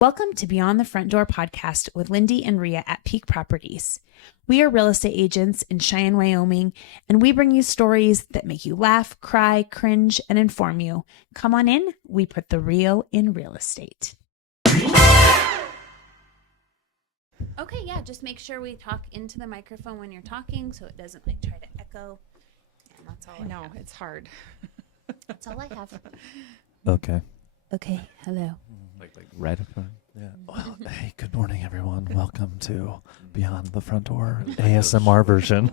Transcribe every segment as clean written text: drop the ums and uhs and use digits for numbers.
Welcome to Beyond the Front Door podcast with Lindee and Rhea at Peak Properties. We are real estate agents in Cheyenne, Wyoming, and we bring you stories that make you laugh, cry, cringe, and inform you. Come on in. We put the real in real estate. Okay, yeah, just make sure we talk into the microphone when you're talking so it doesn't try to echo. And that's all I know. have. It's hard. That's all I have. Okay. Okay, hello. Like right up front. Yeah. Well, hey, good morning, everyone. Welcome to Beyond the Front Door ASMR version.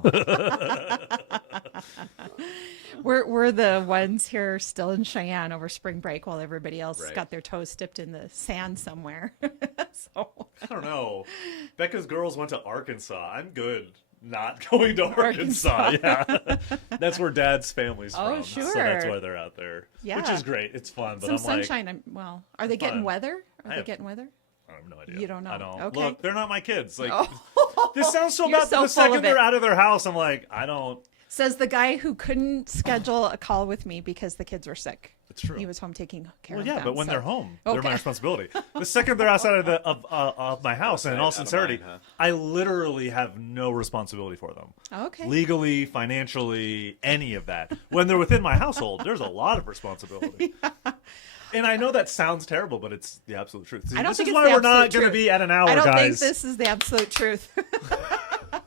We're the ones here still in Cheyenne over spring break while everybody else got their toes dipped in the sand somewhere. So I don't know. Becca's girls went to Arkansas. I'm good not going to Arkansas. Yeah. That's where Dad's family's from. Sure. So that's why they're out there. Yeah. Which is great. It's fun. But some I'm sunshine. Well, are they getting weather? Are they getting weather? I have no idea. You don't know. I don't. Okay. Look, they're not my kids. Like, this sounds so You're bad. so But the full second of they're it. out of their house, I'm like, I don't. Says the guy who couldn't schedule a call with me because the kids were sick. It's true. He was home taking care Well, of yeah, them. but when so- they're home, Okay. they're my responsibility. The second they're outside of my house, and in all sincerity, I literally have no responsibility for them. Okay. Legally, financially, any of that. When they're within my household, there's a lot of responsibility. And I know that sounds terrible, but it's the absolute truth. See, I don't this think is it's why the we're not absolute going to truth. be at an hour, I don't guys. think this is the absolute truth.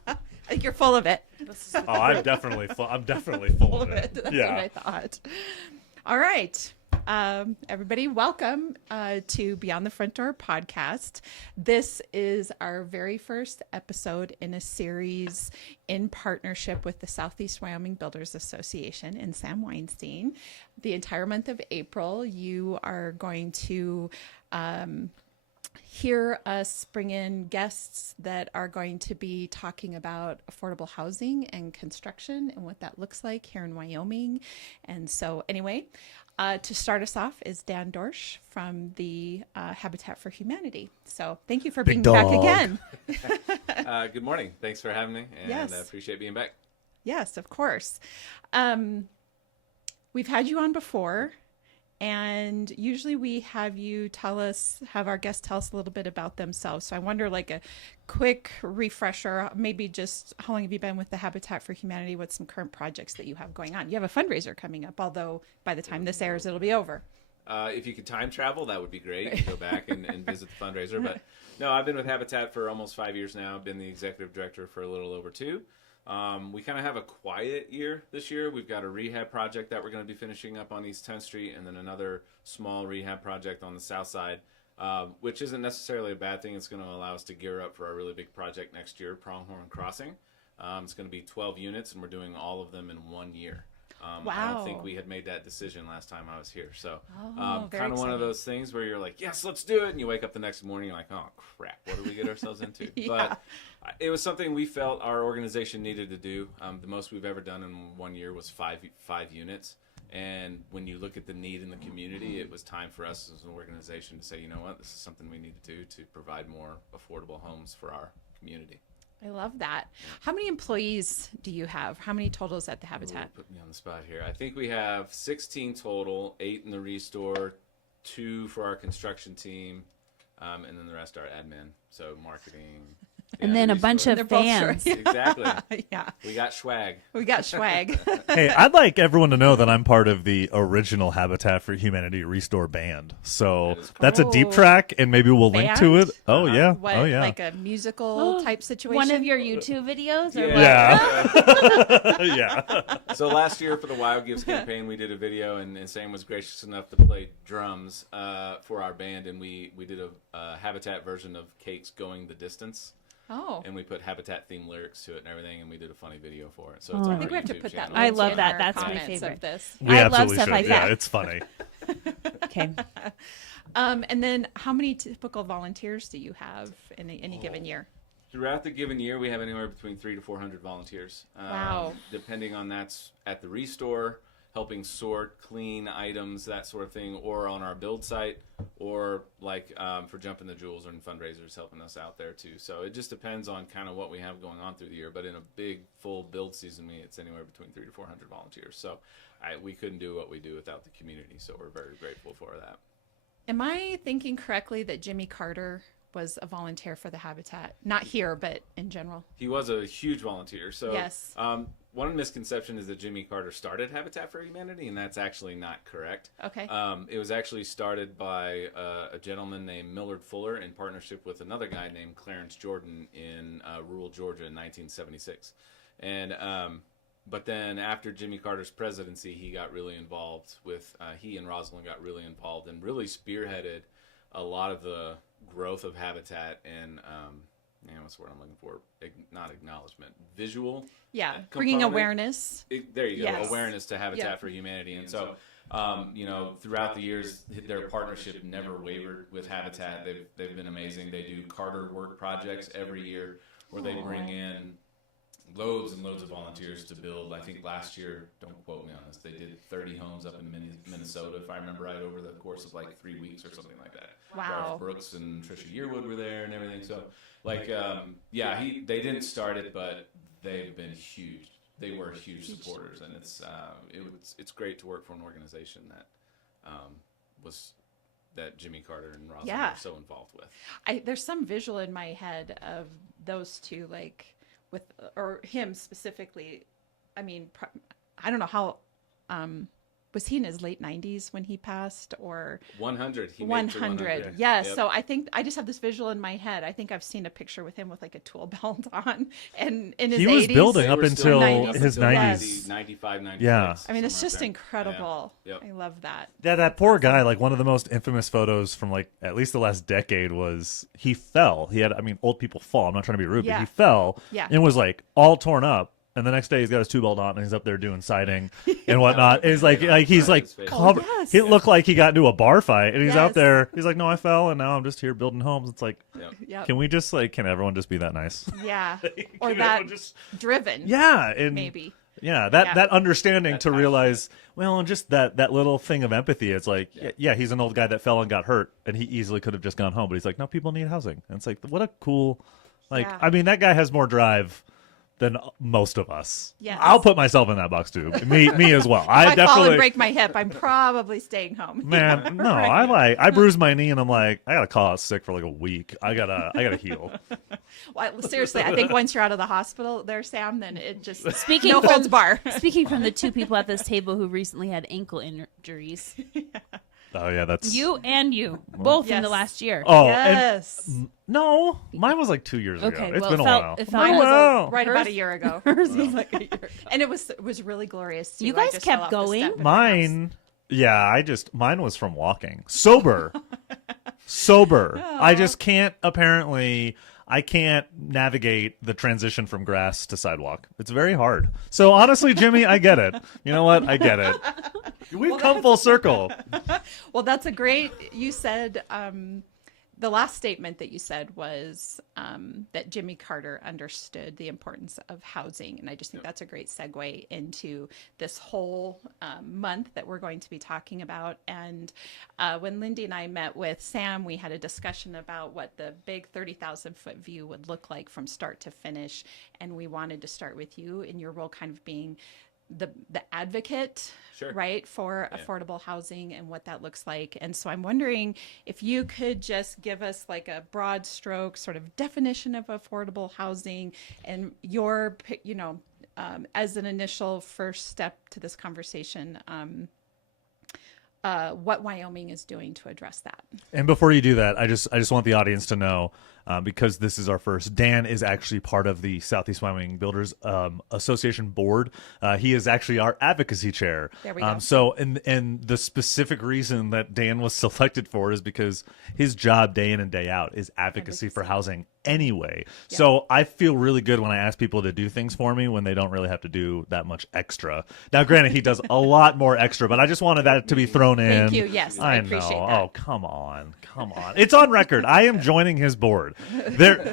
I think you're full of it. Oh, I'm definitely full of it. That's Yeah. what I thought. All right. Everybody, welcome to Beyond the Front Door podcast. This is our very first episode in a series in partnership with the Southeast Wyoming Builders Association and Sam Weinstein. The entire month of April, you are going to hear us bring in guests that are going to be talking about affordable housing and construction and what that looks like here in Wyoming. And so anyway, to start us off is Dan Dorsch from the Habitat for Humanity. So thank you for being back again. Good morning. Thanks for having me, and Yes. I appreciate being back. Yes, of course. We've had you on before, and usually we have our guests tell us a little bit about themselves. So I wonder, like a quick refresher, maybe just how long have you been with the Habitat for Humanity? What's some current projects that you have going on? You have a fundraiser coming up, although by the time this airs, it'll be over. If you could time travel, that would be great. And go back and visit the fundraiser. But no, I've been with Habitat for almost 5 years now. I've been the executive director for a little over 2. We kind of have a quiet year this year. We've got a rehab project that we're going to be finishing up on East 10th Street, and then another small rehab project on the south side, which isn't necessarily a bad thing. It's going to allow us to gear up for our really big project next year, Pronghorn Crossing. It's going to be 12 units, and we're doing all of them in 1 year. I Wow. don't think we had made that decision last time I was here. So very kind of one of exciting. those things where you're like, yes, let's do it. And you wake up the next morning, you're like, oh, crap, what did we get ourselves into? Yeah. But it was something we felt our organization needed to do. The most we've ever done in 1 year was five units. And when you look at the need in the community, it was time for us as an organization to say, you know what, this is something we need to do to provide more affordable homes for our community. I love that. How many employees do you have? How many totals at the Habitat? Ooh, put me on the spot here. I think we have 16 total, 8 in the restore, 2 for our construction team, and then the rest are admin, so marketing. And then a restore. bunch They're of both fans. short. Exactly. Yeah, We got swag. we got swag. Hey, I'd like everyone to know that I'm part of the original Habitat for Humanity Restore band. So that's a deep Oh. track, and maybe we'll link to Band? it. Oh, yeah. What, Oh, yeah. like a musical type situation? One of your YouTube videos? Or Yeah. Yeah. So last year for the Wild Gives campaign, we did a video, and Sam was gracious enough to play drums for our band, and we did a Habitat version of Cakes Going the Distance. Oh, And we put Habitat-themed lyrics to it and everything, and we did a funny video for it. So it's on I our think we have to YouTube put that. channel. I link love in that. our That's my comments favorite. Of this. We I love absolutely stuff should. like Yeah, that. it's funny. Okay. And then, how many typical volunteers do you have in any given year? Throughout the given year, we have anywhere between 300 to 400 volunteers. Wow. Depending on that's at the restore, helping sort, clean items, that sort of thing, or on our build site, or like for Jumping the Jewels and fundraisers helping us out there too. So it just depends on kind of what we have going on through the year. But in a big full build season, it's anywhere between 300 to 400 volunteers. So we couldn't do what we do without the community. So we're very grateful for that. Am I thinking correctly that Jimmy Carter was a volunteer for the Habitat? Not here, but in general. He was a huge volunteer. So Yes. One misconception is that Jimmy Carter started Habitat for Humanity, and that's actually not correct. Okay. It was actually started by a gentleman named Millard Fuller in partnership with another guy named Clarence Jordan in rural Georgia in 1976. And but then after Jimmy Carter's presidency, he got really involved with, he and Rosalind got really involved and really spearheaded a lot of the growth of Habitat and, what's the word I'm looking for? Not acknowledgement, visual. Yeah, component. bringing awareness. There you go, Yes. awareness to Habitat Yeah. for Humanity. And so, throughout the years, their partnership never wavered with Habitat. They've been amazing. They do Carter Work projects every year where they bring in loads and loads of volunteers to build. I think last year, don't quote me on this, they did 30 homes up in Minnesota, if I remember right, over the course of like 3 weeks or something like that. Wow. Garth Brooks and Trisha Yearwood were there and everything. So, they didn't start it, but they've been huge. They were huge supporters, and it's great to work for an organization that Jimmy Carter and Rosalind Yeah. were so involved with. There's some visual in my head of those two, like or him specifically. I mean, I don't know how. Was he in his late 90s when he passed, or 100? He made it to 100? Yes. Yep. So I think I just have this visual in my head. I think I've seen a picture with him with like a tool belt on, and in his He was 80s. building They up were still until 90s. his Yes. 90s. 95, 96. Yeah. I mean, it's somewhere just up there. incredible. Yeah. Yep. I love that. Yeah, that poor guy, like one of the most infamous photos from like at least the last decade was he fell. He had, old people fall. I'm not trying to be rude, Yeah. but he fell Yeah. and was like all torn up. And the next day he's got his two belt on and he's up there doing siding and whatnot. It's like he's like His face. covered. Oh, yes. He looked like he got into a bar fight and he's out Yes. there. He's like, no, I fell and now I'm just here building homes. It's like, Yep. Yep. can we just like, can everyone just be that nice? Yeah. Or Can that everyone just- driven. Yeah, and Maybe. Yeah, that understanding That to passion. realize, well, and just that little thing of empathy. It's like, yeah, he's an old guy that fell and got hurt, and he easily could have just gone home. But he's like, no, people need housing. And it's like, what a cool, Yeah. that guy has more drive than most of us. Yes. I'll put myself in that box too. Me as well. If I fall definitely and break my hip, I'm probably staying home. Man, no, I bruised my knee and I'm like, I gotta call out sick for like a week. I gotta heal. Well, seriously, I think once you're out of the hospital there, Sam, then it just Speaking no from- holds bar. Speaking from the two people at this table who recently had ankle injuries, Oh yeah, that's you and you, both in the Yes. last year. Oh, Yes. and no, mine was like 2 years ago. Okay, It's well, been it a felt- while. it felt Mine was Wow. right Hers- about a year ago. Hers was like a year ago. And it was really glorious. Too. You I guys just kept fell off the going? step in my house. Mine, yeah, mine was from walking. Sober. I just can't, apparently, I can't navigate the transition from grass to sidewalk. It's very hard. So honestly, Jimmy, I get it. You know what? I get it. We've come full circle. Well, that's a great. You said the last statement that you said was that Jimmy Carter understood the importance of housing, and I just think that's a great segue into this whole month that we're going to be talking about. And when Lindee and I met with Sam, we had a discussion about what the big 30,000-foot view would look like from start to finish, and we wanted to start with you in your role, kind of being the advocate, Sure. right, for affordable housing and what that looks like. And so I'm wondering if you could just give us like a broad stroke sort of definition of affordable housing and your, as an initial first step to this conversation, what Wyoming is doing to address that. And before you do that, I just want the audience to know, because this is our first, Dan is actually part of the Southeast Wyoming Builders Association board. He is actually our advocacy chair. There we go. So, and the specific reason that Dan was selected for is because his job day in and day out is advocacy for housing anyway. Yeah. So I feel really good when I ask people to do things for me when they don't really have to do that much extra. Now, granted, he does a lot more extra, but I just wanted that to be thrown in. Thank you. Yes, I appreciate know. that. Oh, come on. It's on record. I am joining his board.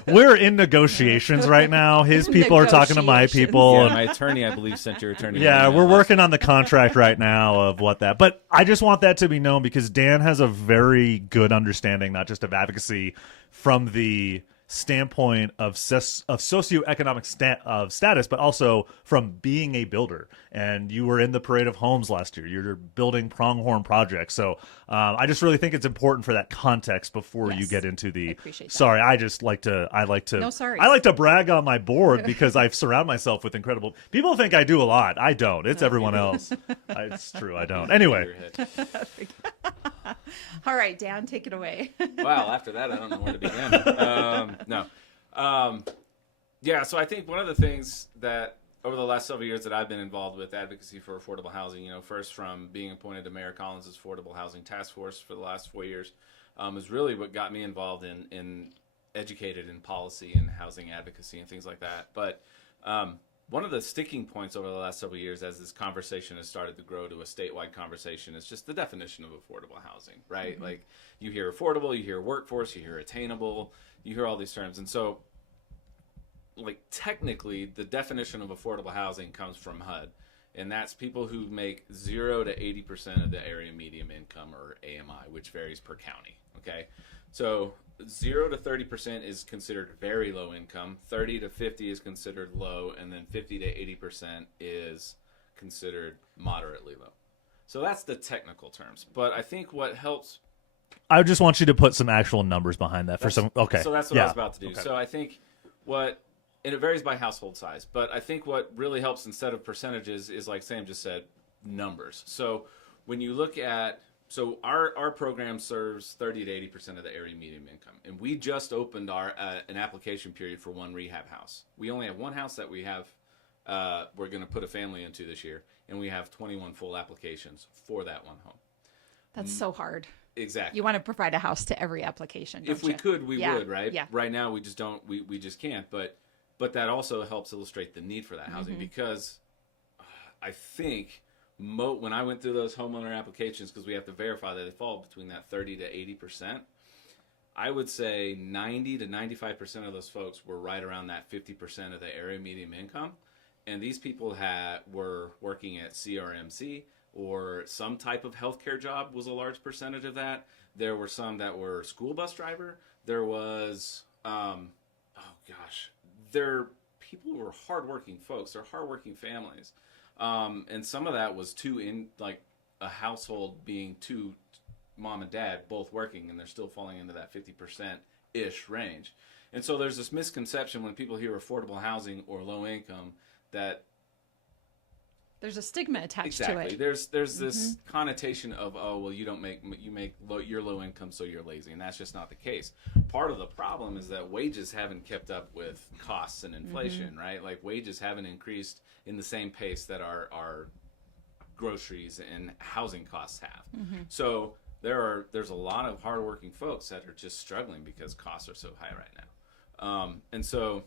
We're in negotiations right now. His people are talking to my people. Yeah, and- my attorney, I believe, sent your attorney. yeah, an we're email. working on the contract right now of what that. But I just want that to be known because Dan has a very good understanding, not just of advocacy from the standpoint of socioeconomic status, but also from being a builder. And you were in the Parade of Homes last year. You're building Pronghorn Project. So I just really think it's important for that context before you get into the. Appreciate that. Sorry, I like to. No, sorry. I like to brag on my board because I surround myself with incredible people. Think I do a lot. I don't. It's everyone else. It's true. I don't. Anyway. All right, Dan, take it away. Wow, after that, I don't know where to begin. Yeah, so I think one of the things that over the last several years that I've been involved with advocacy for affordable housing, first from being appointed to Mayor Collins' Affordable Housing Task Force for the last 4 years, is really what got me involved in educated in policy and housing advocacy and things like that. But one of the sticking points over the last several years as this conversation has started to grow to a statewide conversation is just the definition of affordable housing, right? Mm-hmm. Like you hear affordable, you hear workforce, you hear attainable, you hear all these terms. And so like technically the definition of affordable housing comes from HUD, and that's people who make 0 to 80% of the area median income, or AMI, which varies per county, okay? So 0 to 30% is considered very low income, 30 to 50 is considered low, and then 50 to 80% is considered moderately low. So that's the technical terms. But I think what helps... I just want you to put some actual numbers behind that for some... Okay. So that's what I was about to do. Okay. So I think what... And it varies by household size, but I think what really helps instead of percentages is, like Sam just said, numbers. So when you look at... So our program serves 30 to 80% of the area median income, and we just opened our an application period for one rehab house. We only have one house that we have we're going to put a family into this year, and we have 21 full applications for that one home. That's so hard. Exactly. You want to provide a house to every application, don't if we you? could, we would, right? Yeah. Right now, we just don't. We just can't. But that also helps illustrate the need for that housing, because I think. When I went through those homeowner applications, because we have to verify that they fall between that 30 to 80%, I would say 90 to 95% of those folks were right around that 50% of the area median income. And these people were working at CRMC or some type of healthcare job was a large percentage of that. There were some that were school bus driver. There was, people who were hardworking folks. They're hardworking families. And some of that was like a household being two mom and dad both working, and they're still falling into that 50%-ish range. And so there's this misconception when people hear affordable housing or low income that there's a stigma attached to it. There's this connotation of, oh, well, you're low income, so you're lazy, and that's just not the case. Part of the problem is that wages haven't kept up with costs and inflation, right? Like wages haven't increased in the same pace that our groceries and housing costs have. So there's a lot of hardworking folks that are just struggling because costs are so high right now. And so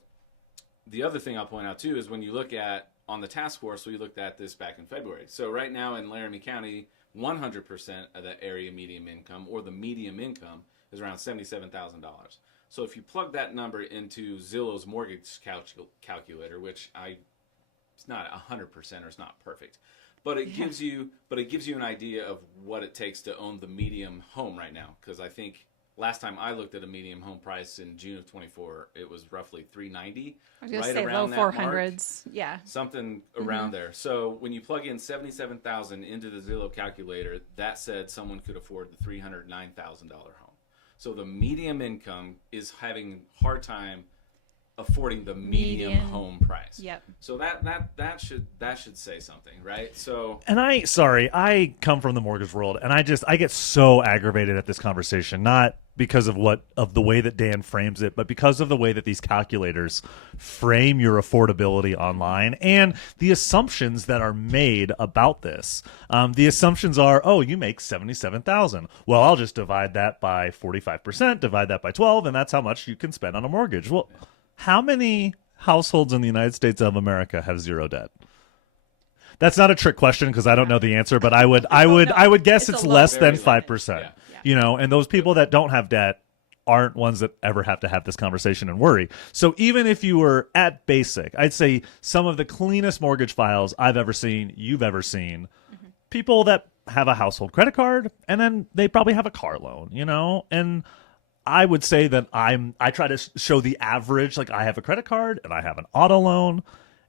the other thing I'll point out too is when you look at on the task force, we looked at this back in February. So right now in Laramie County, 100% of the area median income, or the median income, is around $77,000. So if you plug that number into Zillow's mortgage calculator, which it's not 100% or it's not perfect, but it gives you an idea of what it takes to own the medium home right now. Because I think last time I looked at a medium home price in June of 24, it was roughly $390. I was going right to say around low that 400s. Yeah. Something around there. So when you plug in $77,000 into the Zillow calculator, that said someone could afford the $309,000 home. So the medium income is having a hard time affording the medium home price. Yep. So that should say something, right? So I come from the mortgage world, and I get so aggravated at this conversation, not because of the way that Dan frames it, but because of the way that these calculators frame your affordability online and the assumptions that are made about this. The assumptions are, oh, you make $77,000. Well, I'll just divide that by 45%, divide that by 12, and that's how much you can spend on a mortgage. Well, how many households in the United States of America have zero debt? That's not a trick question because I don't know the answer, but I would guess it's less than 5%. Yeah. And those people that don't have debt aren't ones that ever have to have this conversation and worry. So even if you were at basic, I'd say some of the cleanest mortgage files I've ever seen, you've ever seen, people that have a household credit card, and then they probably have a car loan, and I would say that I try to show the average, like I have a credit card and I have an auto loan,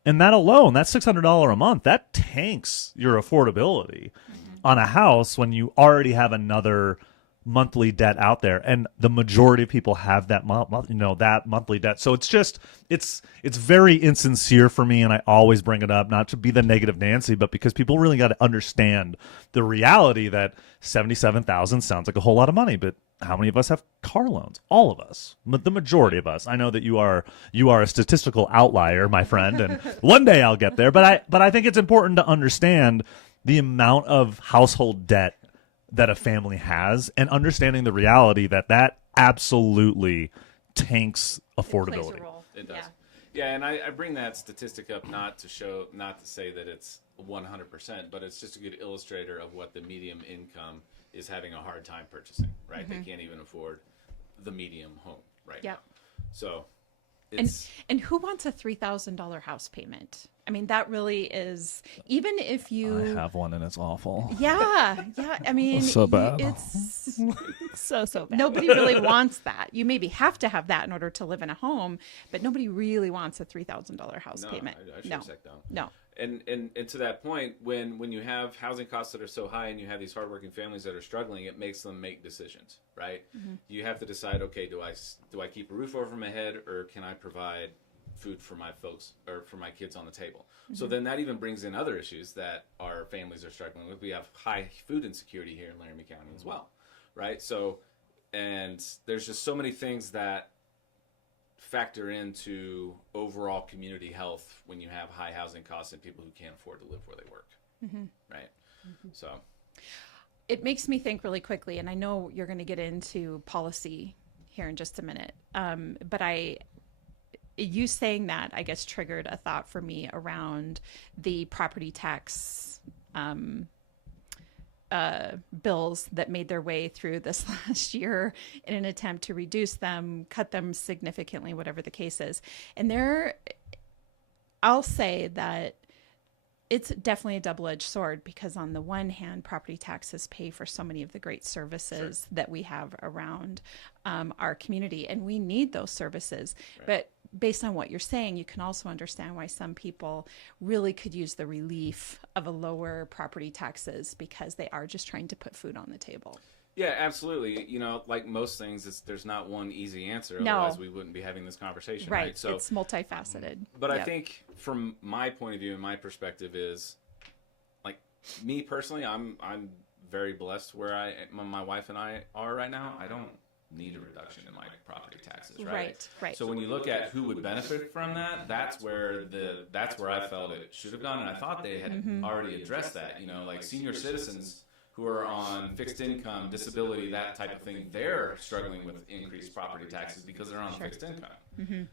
and that alone, that's $600 a month, that tanks your affordability on a house when you already have another monthly debt out there, and the majority of people have that that monthly debt. So it's very insincere for me, and I always bring it up, not to be the negative Nancy, but because people really got to understand the reality that $77,000 sounds like a whole lot of money, but how many of us have car loans? All of us, but the majority of us. I know that you are a statistical outlier, my friend, and one day I'll get there. But I think it's important to understand the amount of household debt that a family has, and understanding the reality that absolutely tanks affordability. Plays a role. It does. Yeah, and I bring that statistic up not to say that it's 100%, but it's just a good illustrator of what the medium income is having a hard time purchasing, right? They can't even afford the medium home right now. So it's... And who wants a $3,000 house payment? I mean, that really is, even if you... I have one and it's awful. Yeah. I mean, so bad. It's So bad. nobody really wants that. You maybe have to have that in order to live in a home, but nobody really wants a $3,000 house payment. I sure as heck don't. No. And to that point, when you have housing costs that are so high and you have these hardworking families that are struggling, it makes them make decisions, right? You have to decide, okay, do I keep a roof over my head, or can I provide food for my folks or for my kids on the table? So then that even brings in other issues that our families are struggling with. We have high food insecurity here in Laramie County as well, right? So, and there's just so many things that factor into overall community health when you have high housing costs and people who can't afford to live where they work, right? So It makes me think really quickly, and I know you're going to get into policy here in just a minute, but you saying that, I guess, triggered a thought for me around the property tax bills that made their way through this last year in an attempt to reduce them, cut them significantly, whatever the case is. And I'll say that it's definitely a double-edged sword, because on the one hand, property taxes pay for so many of the great services that we have around our community, and we need those services. But based on what you're saying, you can also understand why some people really could use the relief of a lower property taxes, because they are just trying to put food on the table. yeah, absolutely. You know, like most things, there's not one easy answer. No. Otherwise, we wouldn't be having this conversation, right? So it's multifaceted. But I think from my point of view and my perspective is, like, me personally, I'm very blessed where my wife and I are right now. I don't need a reduction in my property taxes, right? Right. So when you look at who would benefit from that, that's where I felt it should have gone, and I thought they had already addressed that. You know, like senior citizens who are on fixed income, disability, that type of thing, they're struggling with increased property taxes because they're on fixed income.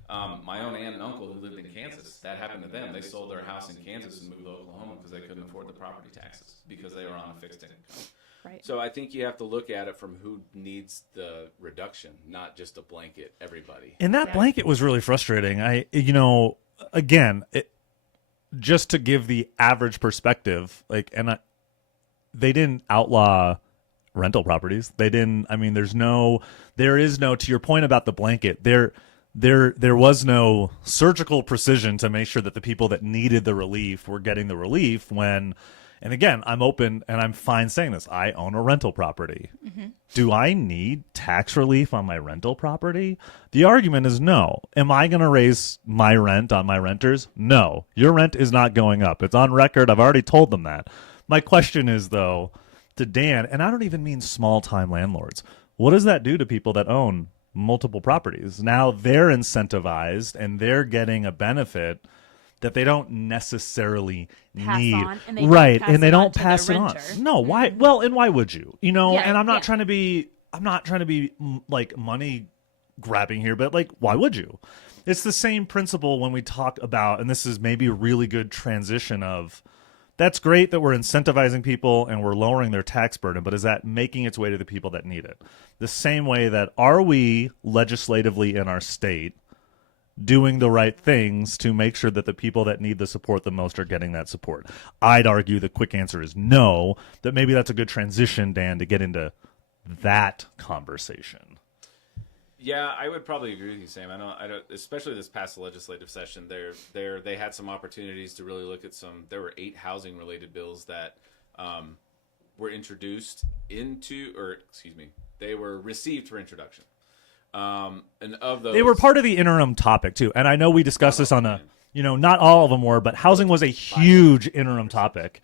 My own aunt and uncle who lived in Kansas, that happened to them. They sold their house in Kansas and moved to Oklahoma because they couldn't afford the property taxes because they were on a fixed income. Right. So I think you have to look at it from who needs the reduction, not just a blanket everybody. And that blanket was really frustrating. Just to give the average perspective, they didn't outlaw rental properties. They didn't. I mean, there is no. To your point about the blanket, there was no surgical precision to make sure that the people that needed the relief were getting the relief when. And again, I'm open and I'm fine saying this. I own a rental property. Do I need tax relief on my rental property? The argument is no. Am I going to raise my rent on my renters? No. Your rent is not going up. It's on record. I've already told them that. My question is, though, to Dan, and I don't even mean small-time landlords, what does that do to people that own multiple properties? Now they're incentivized and they're getting a benefit that they don't necessarily need, and they don't pass it on. No, why? Well, and why would you? And I'm not trying to be like money grabbing here, but like, why would you? It's the same principle when we talk about, and this is maybe a really good transition of, that's great that we're incentivizing people and we're lowering their tax burden, but is that making its way to the people that need it? The same way that, are we legislatively in our state doing the right things to make sure that the people that need the support the most are getting that support? I'd argue the quick answer is no, that maybe that's a good transition, Dan, to get into that conversation. Yeah, I would probably agree with you, Sam. I don't, especially this past legislative session. They had some opportunities to really look at some. There were 8 housing-related bills that were introduced into, or excuse me, they were received for introduction. And of those, They were part of the interim topic too, and I know we discussed this on a, not all of them were, but housing was a huge interim topic.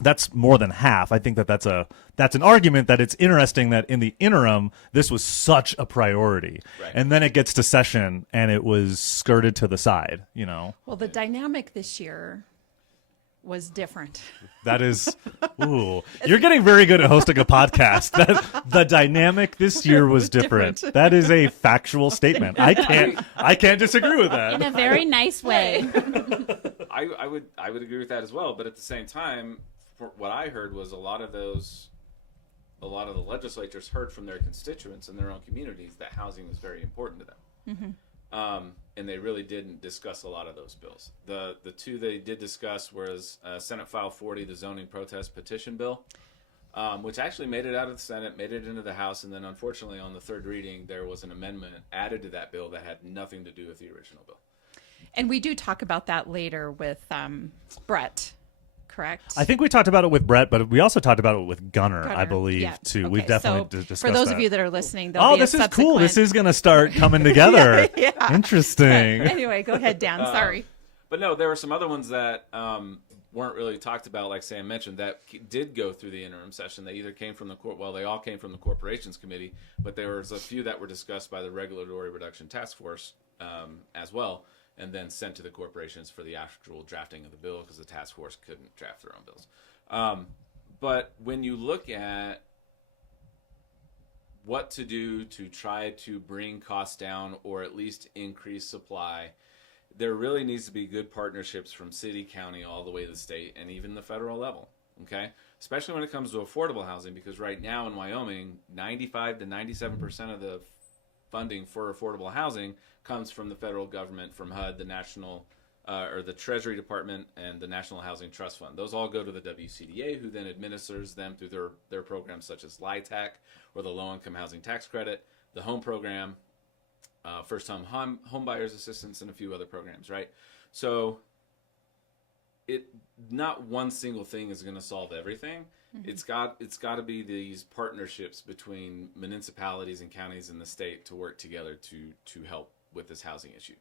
That's more than half. I think that's an argument that it's interesting that in the interim this was such a priority, Right. and then it gets to session and it was skirted to the side. Well, the dynamic this year was different. That is, ooh, you're getting very good at hosting a podcast. The dynamic this year was different. That is a factual statement. I can't disagree with that. In a very nice way. I would agree with that as well. But at the same time, what I heard was a lot of the legislators heard from their constituents in their own communities that housing was very important to them. And they really didn't discuss a lot of those bills. The 2 they did discuss was Senate File 40, the zoning protest petition bill, which actually made it out of the Senate, made it into the House, and then unfortunately on the 3rd reading there was an amendment added to that bill that had nothing to do with the original bill. And we do talk about that later with Brett, correct? I think we talked about it with Brett, but we also talked about it with Gunner, I believe, yeah. too. Okay, We've definitely so discussed for those that. of you that are listening, there'll be this a is cool. This subsequent- is going to start coming together. Yeah. Interesting. Anyway, go ahead, Dan. Sorry. But no, there were some other ones that weren't really talked about, like Sam mentioned, that did go through the interim session. They either came from the they all came from the Corporations Committee, but there was a few that were discussed by the Regulatory Reduction Task Force as well, and then sent to the corporations for the actual drafting of the bill because the task force couldn't draft their own bills. But when you look at what to do to try to bring costs down or at least increase supply, there really needs to be good partnerships from city, county, all the way to the state, and even the federal level, okay? Especially when it comes to affordable housing, because right now in Wyoming, 95 to 97% of the funding for affordable housing comes from the federal government, from HUD, the National or the Treasury Department, and the National Housing Trust Fund. Those all go to the WCDA, who then administers them through their programs such as LIHTC, or the Low Income Housing Tax Credit, the Home Program, First-Time Home Buyers Assistance, and a few other programs, right? So not one single thing is going to solve everything. Mm-hmm. It's got to be these partnerships between municipalities and counties in the state to work together to help with this housing issue.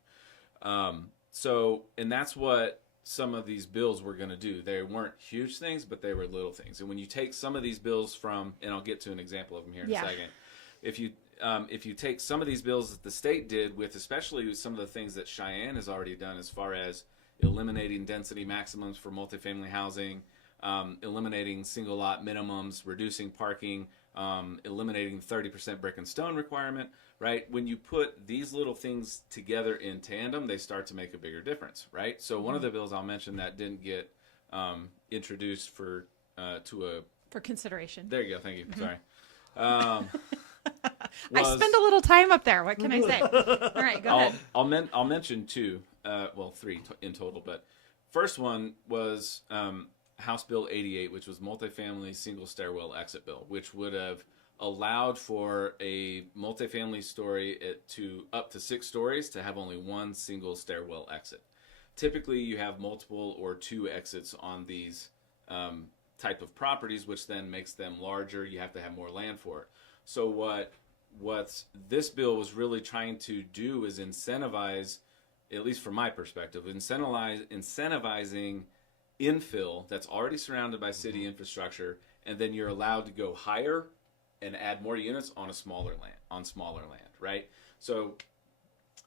And that's what some of these bills were going to do. They weren't huge things, but they were little things. And when you take some of these bills from, and I'll get to an example of them here in a second. If you take some of these bills that the state did with, especially some of the things that Cheyenne has already done as far as eliminating density maximums for multifamily housing, eliminating single lot minimums, reducing parking, eliminating 30% brick and stone requirement, right? When you put these little things together in tandem, they start to make a bigger difference, right? So one of the bills I'll mention that didn't get introduced for consideration. There you go. Thank you. Mm-hmm. Sorry. I spend a little time up there. What can I say? All right, go ahead. I'll mention 2, three in total. But first one was House Bill 88, which was multifamily single stairwell exit bill, which would have allowed for a multifamily story to up to 6 stories to have only one single stairwell exit. Typically, you have multiple or 2 exits on these type of properties, which then makes them larger. You have to have more land for it. So what this bill was really trying to do is incentivize, at least from my perspective, incentivizing infill that's already surrounded by city infrastructure, and then you're allowed to go higher and add more units on smaller land, right? So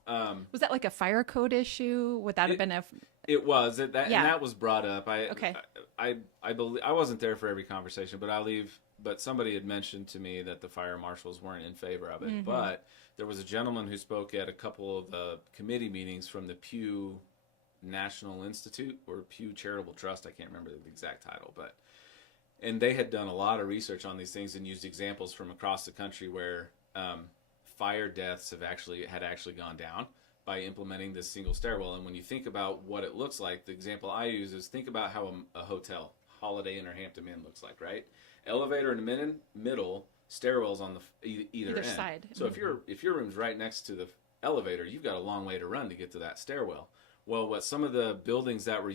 was that like a fire code issue? Would that have been a... It was and that was brought up. Okay. I believe I wasn't there for every conversation, but somebody had mentioned to me that the fire marshals weren't in favor of it. Mm-hmm. But there was a gentleman who spoke at a couple of the committee meetings from the Pew National Institute or Pew Charitable Trust. I can't remember the exact title, and they had done a lot of research on these things and used examples from across the country where fire deaths had actually gone down by implementing this single stairwell. And when you think about what it looks like, the example I use is think about how a hotel, Holiday Inn or Hampton Inn looks like, right? Elevator in the middle, stairwells on the either end. side. So if your room's right next to the elevator, you've got a long way to run to get to that stairwell. Well, what some of the buildings that were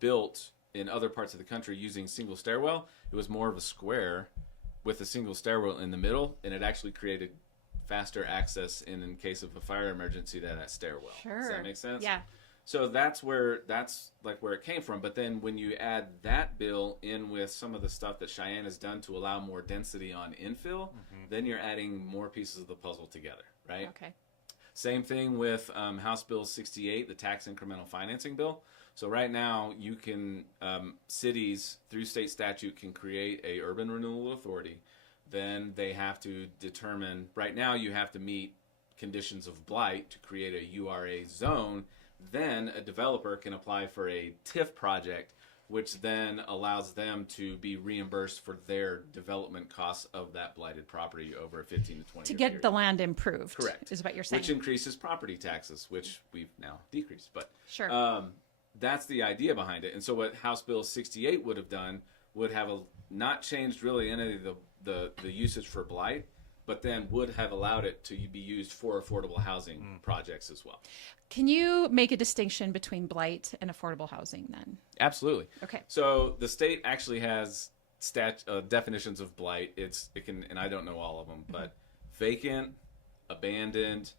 built in other parts of the country using single stairwell, it was more of a square with a single stairwell in the middle, and it actually created faster access in case of a fire emergency to that stairwell. Sure. Does that make sense? Yeah. So that's like where it came from. But then when you add that bill in with some of the stuff that Cheyenne has done to allow more density on infill, then you're adding more pieces of the puzzle together, right? Okay. Same thing with House Bill 68, the tax incremental financing bill. So right now you can, cities through state statute can create a urban renewal authority. Then they have to determine, right now you have to meet conditions of blight to create a URA zone. Then a developer can apply for a TIF project, which then allows them to be reimbursed for their development costs of that blighted property over a 15 to 20 To year get period. the land improved. Correct. Is what you're saying. Which increases property taxes, which we've now decreased. But Sure. that's the idea behind it. And so what House Bill 68 would have done would have not changed really any of the usage for blight, but then would have allowed it to be used for affordable housing projects as well. Can you make a distinction between blight and affordable housing then? Absolutely. Okay. So the state actually has definitions of blight. It can, and I don't know all of them, but vacant, abandoned,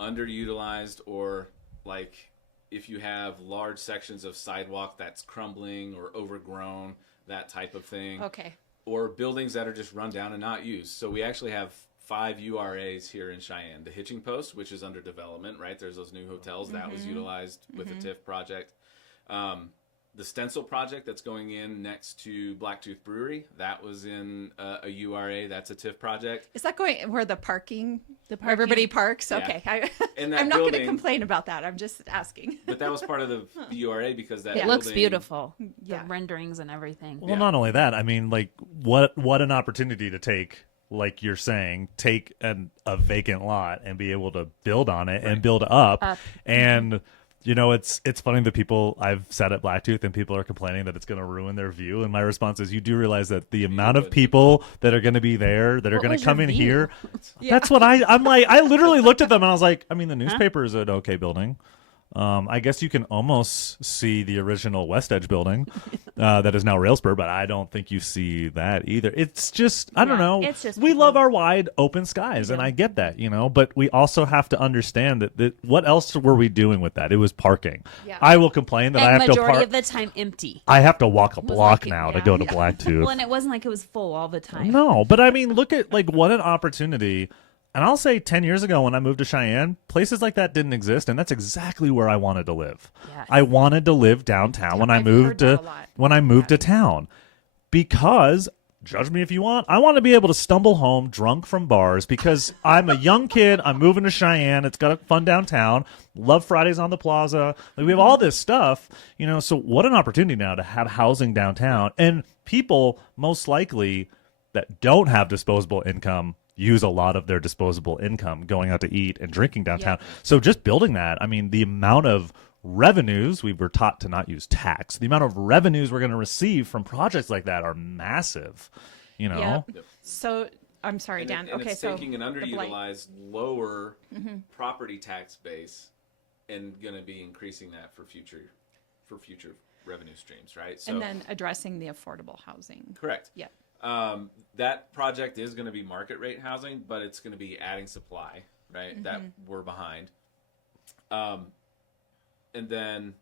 underutilized, or like if you have large sections of sidewalk that's crumbling or overgrown, that type of thing. Okay. Or buildings that are just run down and not used. So we actually have 5 URAs here in Cheyenne. The Hitching Post, which is under development, right? There's those new hotels that was utilized with the TIF project. The Stencil project that's going in next to Blacktooth Brewery, that was in a URA. That's a TIF project. Is that going where the parking? Where everybody parks? Yeah. Okay. And that I'm not going to building- complain about that. I'm just asking. But that was part of the URA because that It looks building- beautiful. Yeah. The renderings and everything. Well, not only that, I mean, like, what an opportunity to take, like you're saying, take a vacant lot and be able to build on it and build up. And, you know, it's funny that I've sat at Blacktooth and people are complaining that it's going to ruin their view. And my response is, you do realize that the amount of people that are going to be there, that are What going was to come your in view? here. That's what I'm like, I literally looked at them and I was like, I mean, the newspaper is an okay building. I guess you can almost see the original West Edge building that is now Railspur, but I don't think you see that either. It's just, I don't know. it's just we people- love our wide open skies, and I get that, you know, but we also have to understand that what else were we doing with that? It was parking. Yeah. I will complain that I And have to majority park. of the time empty. I have to walk a block like- now to yeah. go to Blacktooth. Well, and it wasn't like it was full all the time. No, but I mean, look at like what an opportunity. And I'll say 10 years ago when I moved to Cheyenne, places like that didn't exist, and that's exactly where I wanted to live. Yes. I wanted to live downtown when I I've moved heard that to a lot. when I moved to town. Because judge me if you want, I want to be able to stumble home drunk from bars because I'm a young kid, I'm moving to Cheyenne, it's got a fun downtown, love Fridays on the Plaza. Like we have all this stuff, you know, so what an opportunity now to have housing downtown, and people most likely that don't have disposable income use a lot of their disposable income going out to eat and drinking downtown. So just building that, I mean, the amount of revenues, we were taught to not use tax. The amount of revenues we're going to receive from projects like that are massive, you know? Yeah. So I'm sorry, Dan. And okay, it's so taking an the blight. underutilized, lower property tax base and going to be increasing that for future revenue streams, right? So And then addressing the affordable housing. correct. Yeah. That project is going to be market rate housing, but it's going to be adding supply, right? That we're behind. And then,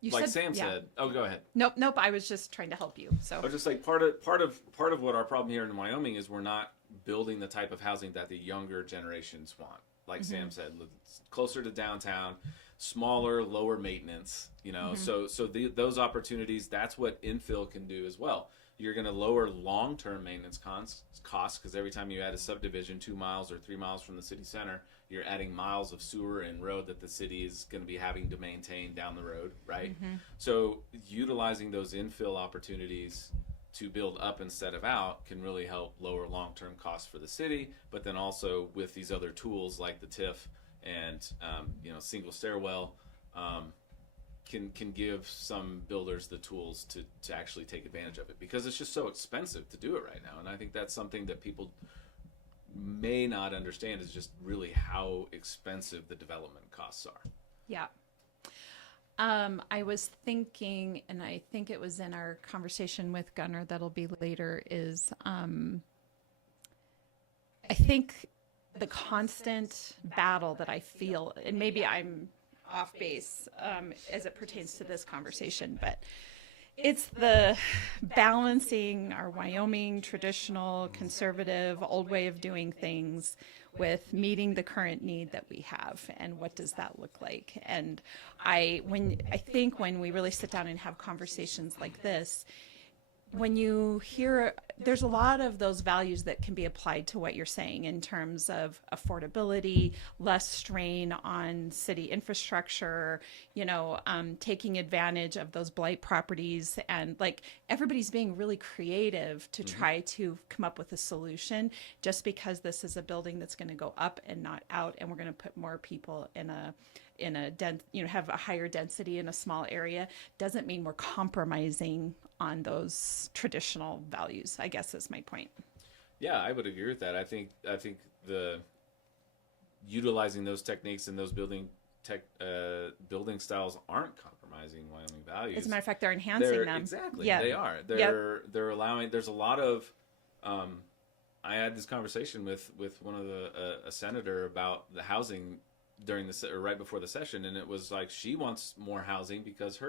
You like said, Sam yeah. said, oh, go ahead. Nope. I was just trying to help you. So I was just like part of what our problem here in Wyoming is we're not building the type of housing that the younger generations want. Like Sam said, it's closer to downtown, smaller, lower maintenance. You know, so those opportunities. That's what infill can do as well. You're going to lower long-term maintenance costs because every time you add a subdivision 2 miles or 3 miles from the city center, you're adding miles of sewer and road that the city is going to be having to maintain down the road, right? So utilizing those infill opportunities to build up instead of out can really help lower long-term costs for the city, but then also with these other tools like the TIF and single stairwell, can give some builders the tools to actually take advantage of it, because it's just so expensive to do it right now. And I think that's something that people may not understand, is just really how expensive the development costs are. Yeah. I was thinking, and I think it was in our conversation with Gunnar that'll be later, is I think the constant battle that I feel, and maybe I'm off base as it pertains to this conversation, but it's the balancing our Wyoming traditional, conservative, old way of doing things with meeting the current need that we have, and what does that look like. And I think when we really sit down and have conversations like this, when you hear, there's a lot of those values that can be applied to what you're saying in terms of affordability, less strain on city infrastructure, taking advantage of those blight properties, and like everybody's being really creative to try to come up with a solution. Just because this is a building that's going to go up and not out, and we're going to put more people in a have a higher density in a small area, doesn't mean we're compromising on those traditional values, I guess is my point. Yeah, I would agree with that. I think the utilizing those techniques and those building styles aren't compromising Wyoming values. As a matter of fact, they're enhancing them. Exactly. Yeah. They are. They're allowing, there's a lot of I had this conversation with one of a senator about the housing during right before the session, and it was like, she wants more housing because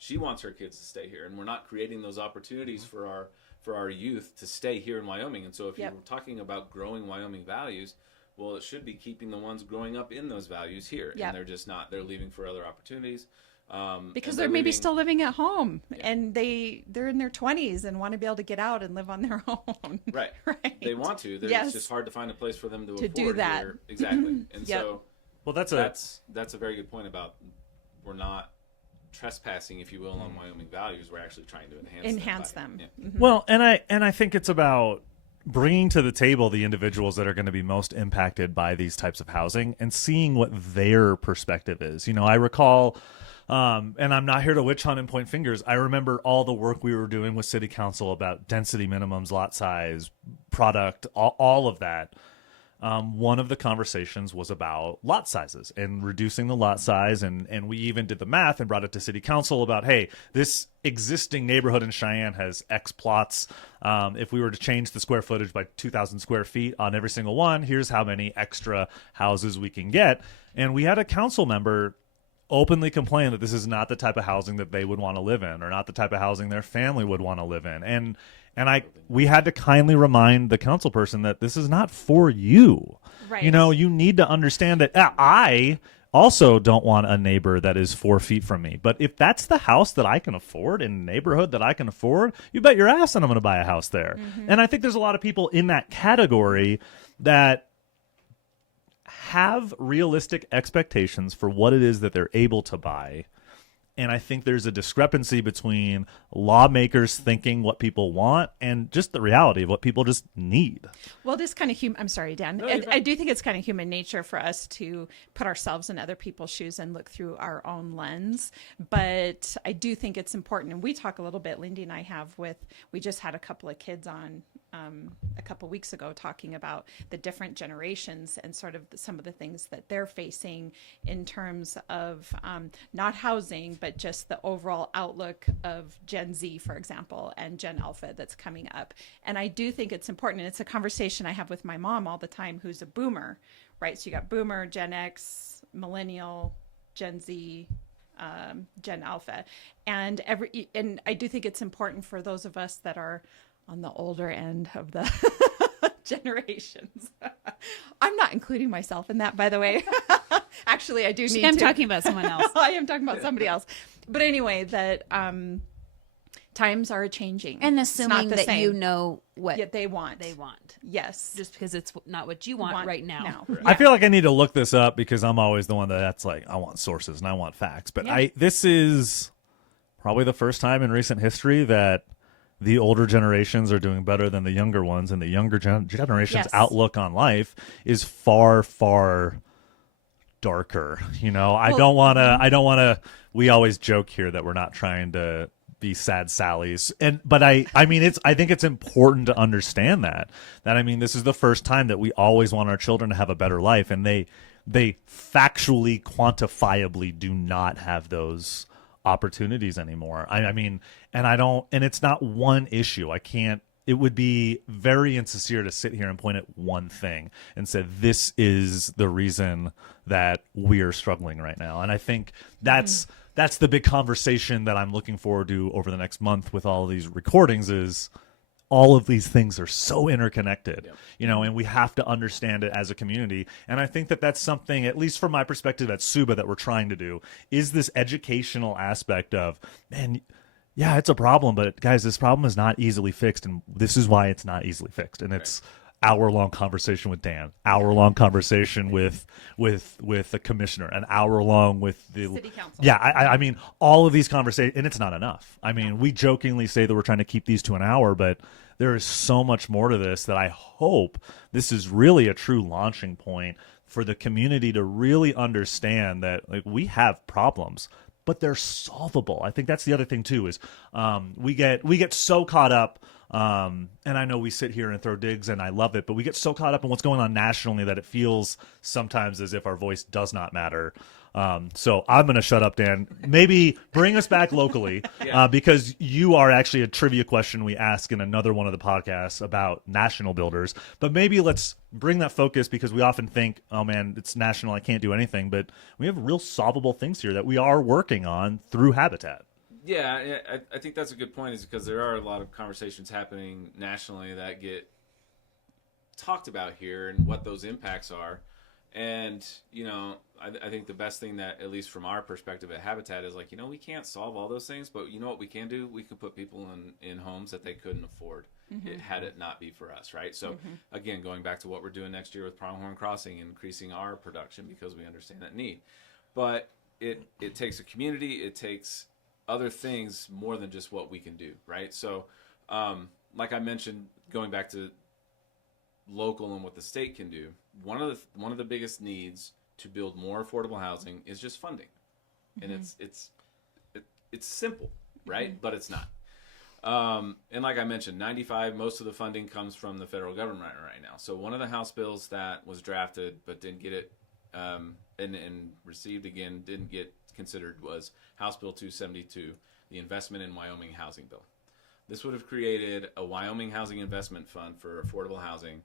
she wants her kids to stay here, and we're not creating those opportunities for our youth to stay here in Wyoming. And so if you're talking about growing Wyoming values, well, it should be keeping the ones growing up in those values here. And they're just not. They're leaving for other opportunities. Because they're maybe still living at home, and they're in their 20s and want to be able to get out and live on their own. Right. Right. They want to. It's just hard to find a place for them to afford do that. here. Exactly. And so, Well, that's a very good point about, we're not trespassing, if you will, on Wyoming values. We're actually trying to enhance them. Yeah. Mm-hmm. Well, and I think it's about bringing to the table the individuals that are going to be most impacted by these types of housing and seeing what their perspective is. I recall, and I'm not here to witch hunt and point fingers, I remember all the work we were doing with City Council about density minimums, lot size, product, all of that. One of the conversations was about lot sizes and reducing the lot size. And we even did the math and brought it to City Council about, hey, this existing neighborhood in Cheyenne has X plots. If we were to change the square footage by 2,000 square feet on every single one, here's how many extra houses we can get. And we had a council member openly complain that this is not the type of housing that they would want to live in, or not the type of housing their family would want to live in. And we had to kindly remind the council person that this is not for you. Right. You need to understand that I also don't want a neighbor that is 4 feet from me. But if that's the house that I can afford in a neighborhood that I can afford, you bet your ass that I'm going to buy a house there. Mm-hmm. And I think there's a lot of people in that category that have realistic expectations for what it is that they're able to buy. And I think there's a discrepancy between lawmakers thinking what people want and just the reality of what people just need. Well, it is kind of human. I'm sorry, Dan. No, I do think it's kind of human nature for us to put ourselves in other people's shoes and look through our own lens. But I do think it's important. And we talk a little bit, Lindee and I we just had a couple of kids on a couple weeks ago talking about the different generations and sort of some of the things that they're facing in terms of not housing, but just the overall outlook of Gen Z, for example, and Gen Alpha that's coming up. And I do think it's important. And it's a conversation I have with my mom all the time, who's a boomer, right? So you got boomer, Gen X, millennial, Gen Z, Gen Alpha. And I do think it's important for those of us that are on the older end of the generations. I'm not including myself in that, by the way. Actually, I do need I'm to. talking about someone else. I am talking about somebody else. But anyway, that times are changing. And It's not assuming the that same. you know what they want. Yes. Just because it's not what you want right now. I feel like I need to look this up because I'm always the one that's like, I want sources and I want facts. But this is probably the first time in recent history that the older generations are doing better than the younger ones, and the younger generation's outlook on life is far, far darker. I don't want to, we always joke here that we're not trying to be sad Sallies. But I think it's important to understand that this is the first time that we always want our children to have a better life. And they factually, quantifiably do not have those opportunities anymore. And it's not one issue. It would be very insincere to sit here and point at one thing and say, this is the reason that we're struggling right now. And I think that's the big conversation that I'm looking forward to over the next month with all of these recordings is all of these things are so interconnected, and we have to understand it as a community. And I think that that's something, at least from my perspective at SEWBA, that we're trying to do is this educational aspect of, man, yeah, it's a problem, but guys, this problem is not easily fixed, and this is why it's not easily fixed. And it's hour-long conversation with Dan, hour-long conversation with the commissioner, an hour-long with the city council. Yeah, I mean, all of these conversations, and it's not enough. We jokingly say that we're trying to keep these to an hour, but there is so much more to this that I hope this is really a true launching point for the community to really understand that we have problems, but they're solvable. I think that's the other thing too, is we get so caught up, and I know we sit here and throw digs and I love it, but we get so caught up in what's going on nationally that it feels sometimes as if our voice does not matter. So I'm going to shut up, Dan. Maybe bring us back locally, because you are actually a trivia question we ask in another one of the podcasts about national builders. But maybe let's bring that focus, because we often think, oh man, it's national, I can't do anything. But we have real solvable things here that we are working on through Habitat. Yeah, I think that's a good point, is because there are a lot of conversations happening nationally that get talked about here and what those impacts are. And, I think the best thing that, at least from our perspective at Habitat, is we can't solve all those things, but you know what we can do? We can put people in homes that they couldn't afford had it not be for us, right? So, again, going back to what we're doing next year with Pronghorn Crossing, increasing our production because we understand that need. But it takes a community, it takes other things more than just what we can do, right? So, like I mentioned, going back to local and what the state can do, one of the biggest needs to build more affordable housing is just funding. And it's simple, right? But it's not. And like I mentioned, 95, most of the funding comes from the federal government right now. So one of the House bills that was drafted but didn't get it and received again, didn't get considered, was House Bill 272, the Investment in Wyoming Housing Bill. This would have created a Wyoming Housing Investment Fund for affordable housing,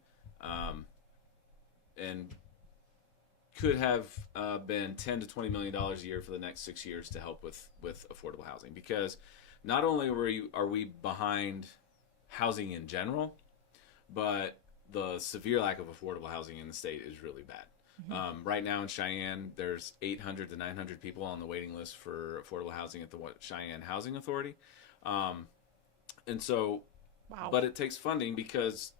and could have been $10 to $20 million a year for the next 6 years to help with affordable housing. Because not only are we behind housing in general, but the severe lack of affordable housing in the state is really bad. Right now in Cheyenne, there's 800 to 900 people on the waiting list for affordable housing at the Cheyenne Housing Authority. And so, but it takes funding because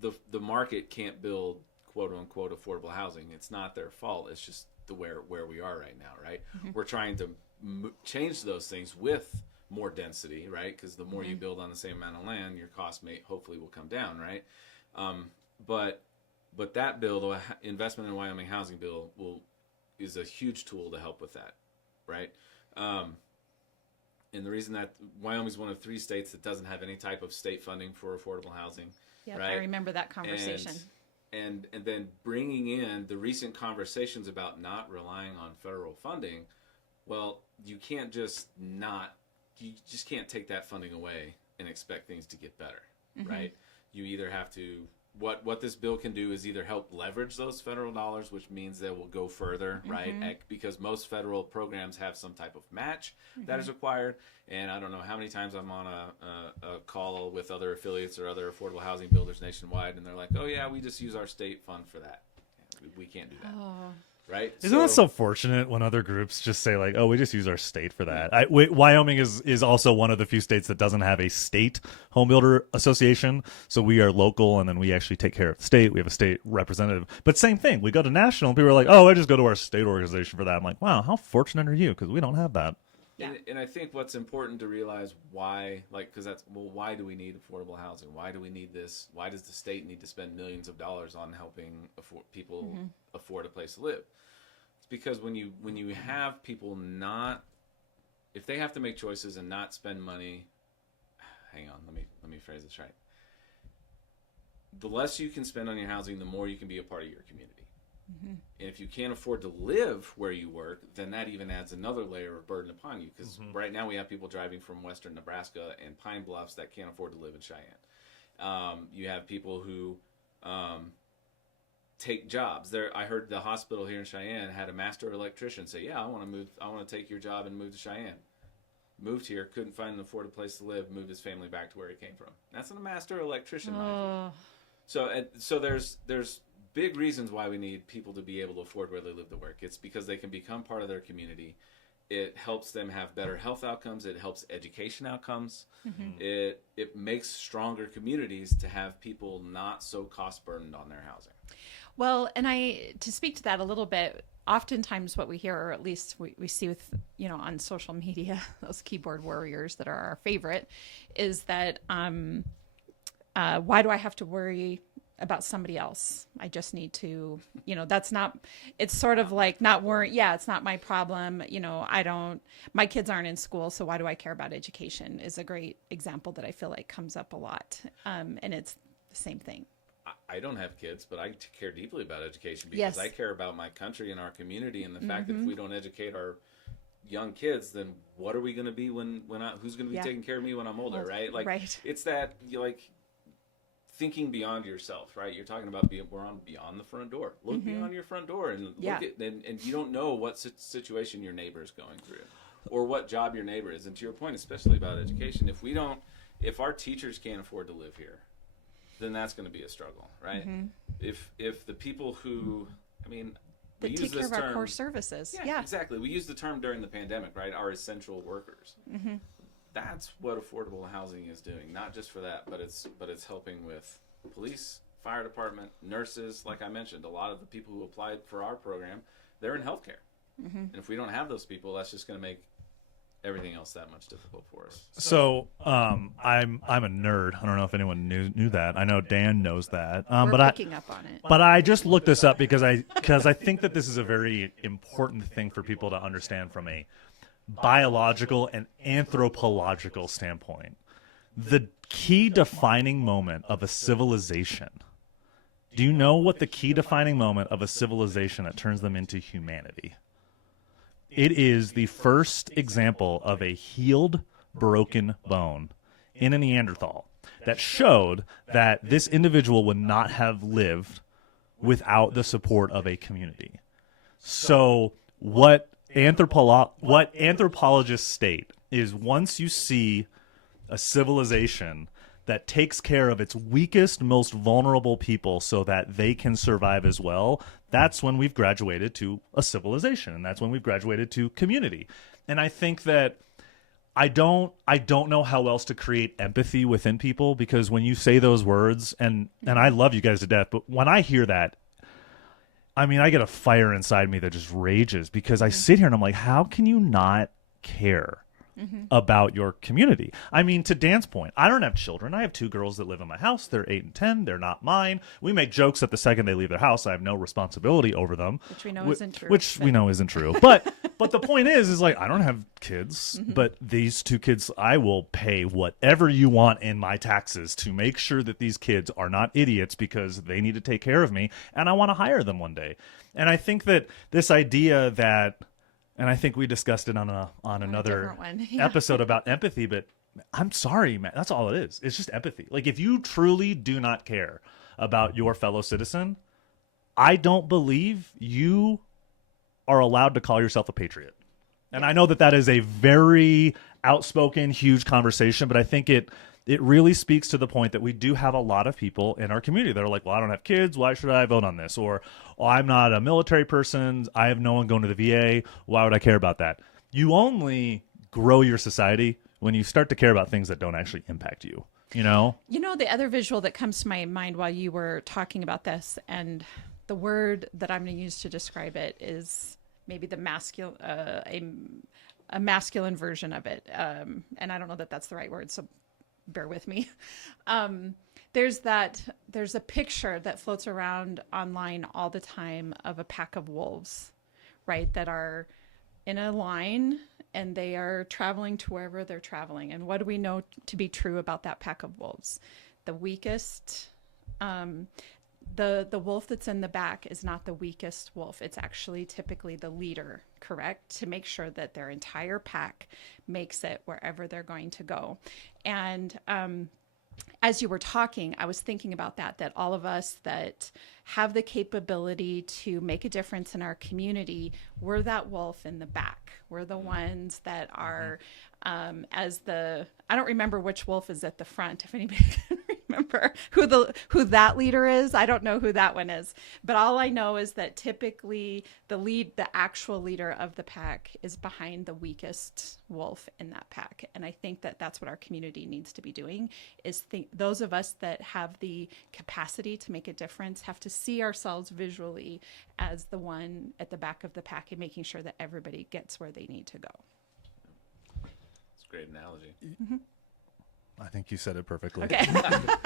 the market can't build quote unquote affordable housing. It's not their fault. It's just where we are right now, right? We're trying to change those things with more density, right? Because the more you build on the same amount of land, your cost hopefully will come down, right? But that bill, the Investment in Wyoming Housing Bill, is a huge tool to help with that, right? And the reason that Wyoming is one of 3 states that doesn't have any type of state funding for affordable housing, yeah, right? I remember that conversation. And then bringing in the recent conversations about not relying on federal funding, well, you just can't take that funding away and expect things to get better, right? You either have to, what this bill can do is either help leverage those federal dollars, which means they will go further, right? Because most federal programs have some type of match that is required. And I don't know how many times I'm on a call with other affiliates or other affordable housing builders nationwide, and they're like, oh yeah, we just use our state fund for that. We can't do that. Right? Isn't that so fortunate when other groups just say like, oh, we just use our state for that? Wyoming is also one of the few states that doesn't have a state home builder association. So we are local, and then we actually take care of the state. We have a state representative. But same thing. We go to national, and people are like, oh, I just go to our state organization for that. I'm like, wow, how fortunate are you? Because we don't have that. Yeah. And I think what's important to realize why, because why do we need affordable housing? Why do we need this? Why does the state need to spend millions of dollars on helping people afford a place to live? It's It's because when you have people not, if they have to make choices and not spend money, hang on, let me phrase this right. The less you can spend on your housing, the more you can be a part of your community. Mm-hmm. And if you can't afford to live where you work, then that even adds another layer of burden upon you. Because right now we have people driving from western Nebraska and Pine Bluffs that can't afford to live in Cheyenne. You have people who take jobs. I heard the hospital here in Cheyenne had a master electrician say, "Yeah, I want to take your job and move to Cheyenne." Moved here, couldn't find an affordable place to live, moved his family back to where he came from. That's a master electrician. So there's big reasons why we need people to be able to afford where they live to work. It's because they can become part of their community. It helps them have better health outcomes. It helps education outcomes. Mm-hmm. It makes stronger communities to have people not so cost burdened on their housing. Well, and to speak to that a little bit, oftentimes what we hear, or at least we see with, on social media, those keyboard warriors that are our favorite, is that why do I have to worry about somebody else? I just need to, that's not, it's sort of like not worry. Yeah, it's not my problem. My kids aren't in school, so why do I care about education is a great example that I feel like comes up a lot. And it's the same thing. I don't have kids, but I care deeply about education because I care about my country and our community, and the fact that if we don't educate our young kids, then what are we going to be who's going to be taking care of me when I'm older, right? It's that thinking beyond yourself, right? You're talking about we're on beyond the front door. Look beyond your front door and look at, and you don't know what situation your neighbor is going through or what job your neighbor is. And to your point, especially about education, if our teachers can't afford to live here, then that's going to be a struggle, right? Mm-hmm. If the people who, that take care of our core services. Yeah, exactly. We use the term during the pandemic, right? Our essential workers. Mm-hmm. That's what affordable housing is doing. Not just for that, but it's helping with police, fire department, nurses. Like I mentioned, a lot of the people who applied for our program, they're in healthcare. Mm-hmm. And if we don't have those people, that's just going to make everything else that much difficult for us. So I'm a nerd. I don't know if anyone knew that. I know Dan knows that. We're picking up on it. But I just looked this up because I think that this is a very important thing for people to understand from a biological and anthropological standpoint. The key defining moment of a civilization. Do you know what the key defining moment of a civilization that turns them into humanity? It is the first example of a healed, broken bone in a Neanderthal that showed that this individual would not have lived without the support of a community. So what anthropologists state is once you see a civilization that takes care of its weakest, most vulnerable people so that they can survive as well, that's when we've graduated to a civilization, and that's when we've graduated to community. And I think that I don't know how else to create empathy within people, because when you say those words, and I love you guys to death, but when I hear that, I get a fire inside me that just rages, because I sit here and I'm like, how can you not care about your community? To Dan's point, I don't have children. I have 2 girls that live in my house. They're 8 and 10. They're not mine. We make jokes that the second they leave their house, I have no responsibility over them. Which we know isn't true. We know isn't true. But the point is like, I don't have kids, but these 2 kids, I will pay whatever you want in my taxes to make sure that these kids are not idiots, because they need to take care of me, and I want to hire them one day. And I think that this idea that, and I think we discussed it on another episode about empathy, but I'm sorry, man. That's all it is. It's just empathy. Like, if you truly do not care about your fellow citizen, I don't believe you are allowed to call yourself a patriot. And I know that is a very outspoken, huge conversation, but I think it really speaks to the point that we do have a lot of people in our community that are like, well, I don't have kids. Why should I vote on this? Or, oh, I'm not a military person. I have no one going to the VA. Why would I care about that? You only grow your society when you start to care about things that don't actually impact you, the other visual that comes to my mind while you were talking about this, and the word that I'm going to use to describe it is maybe the masculine, a masculine version of it. And I don't know that that's the right word, so bear with me. There's a picture that floats around online all the time of a pack of wolves right, that are in a line and they are traveling to wherever they're traveling. And what do we know to be true about that pack of wolves? The weakest, the wolf that's in the back is not the weakest wolf. It's actually typically the leader, correct? To make sure that their entire pack makes it wherever they're going to go. And as you were talking, I was thinking about that all of us that have the capability to make a difference in our community, we're that wolf in the back. We're the ones that are, I don't remember which wolf is at the front. If anybody can remember who that leader is, I don't know who that one is. But all I know is that typically the actual leader of the pack is behind the weakest wolf in that pack. And I think that that's what our community needs to be doing, is those of us that have the capacity to make a difference have to see ourselves visually as the one at the back of the pack and making sure that everybody gets where they need to go. It's a great analogy. I think you said it perfectly. Okay.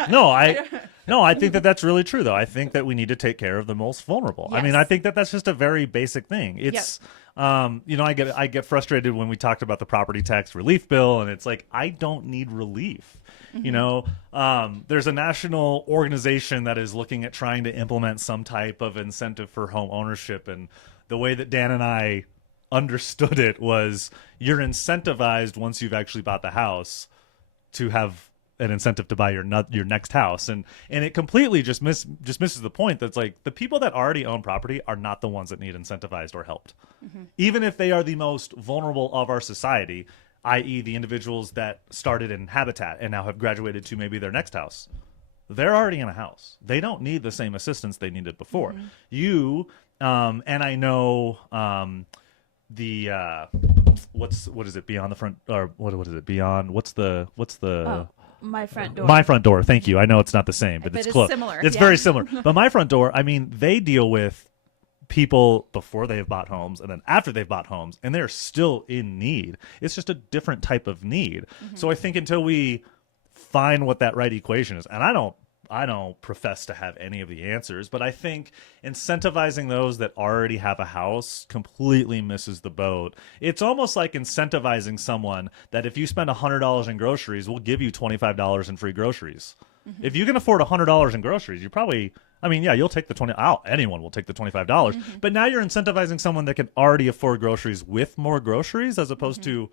No, I think that that's really true, though. I think that we need to take care of the most vulnerable. Yes. I mean, I think that that's just a very basic thing. It's, I get frustrated when we talked about the property tax relief bill, and it's like, I don't need relief. You know, there's a national organization that is looking at trying to implement some type of incentive for home ownership, and the way that Dan and I understood it was, you're incentivized once you've actually bought the house to have an incentive to buy your next house, and it completely just misses the point. That's like, the people that already own property are not the ones that need incentivized or helped, even if they are the most vulnerable of our society, i.e. the individuals that started in Habitat and now have graduated to maybe their next house. They're already in a house. They don't need the same assistance they needed before. You and I know what is it, beyond the front, or what is it, beyond, what's the My front door. My front door, thank you. I know it's not the same, but it's close. Similar. It's very similar. But my front door, I mean, they deal with people before they've bought homes and then after they've bought homes, and they're still in need. It's just a different type of need. So I think until we find what that right equation is, and I don't profess to have any of the answers, but I think incentivizing those that already have a house completely misses the boat. It's almost like incentivizing someone that if you spend $100 in groceries, we'll give you $25 in free groceries. If you can afford $100 in groceries, you probably, you'll take the 20. Anyone will take the $25. But now you're incentivizing someone that can already afford groceries with more groceries, as opposed to.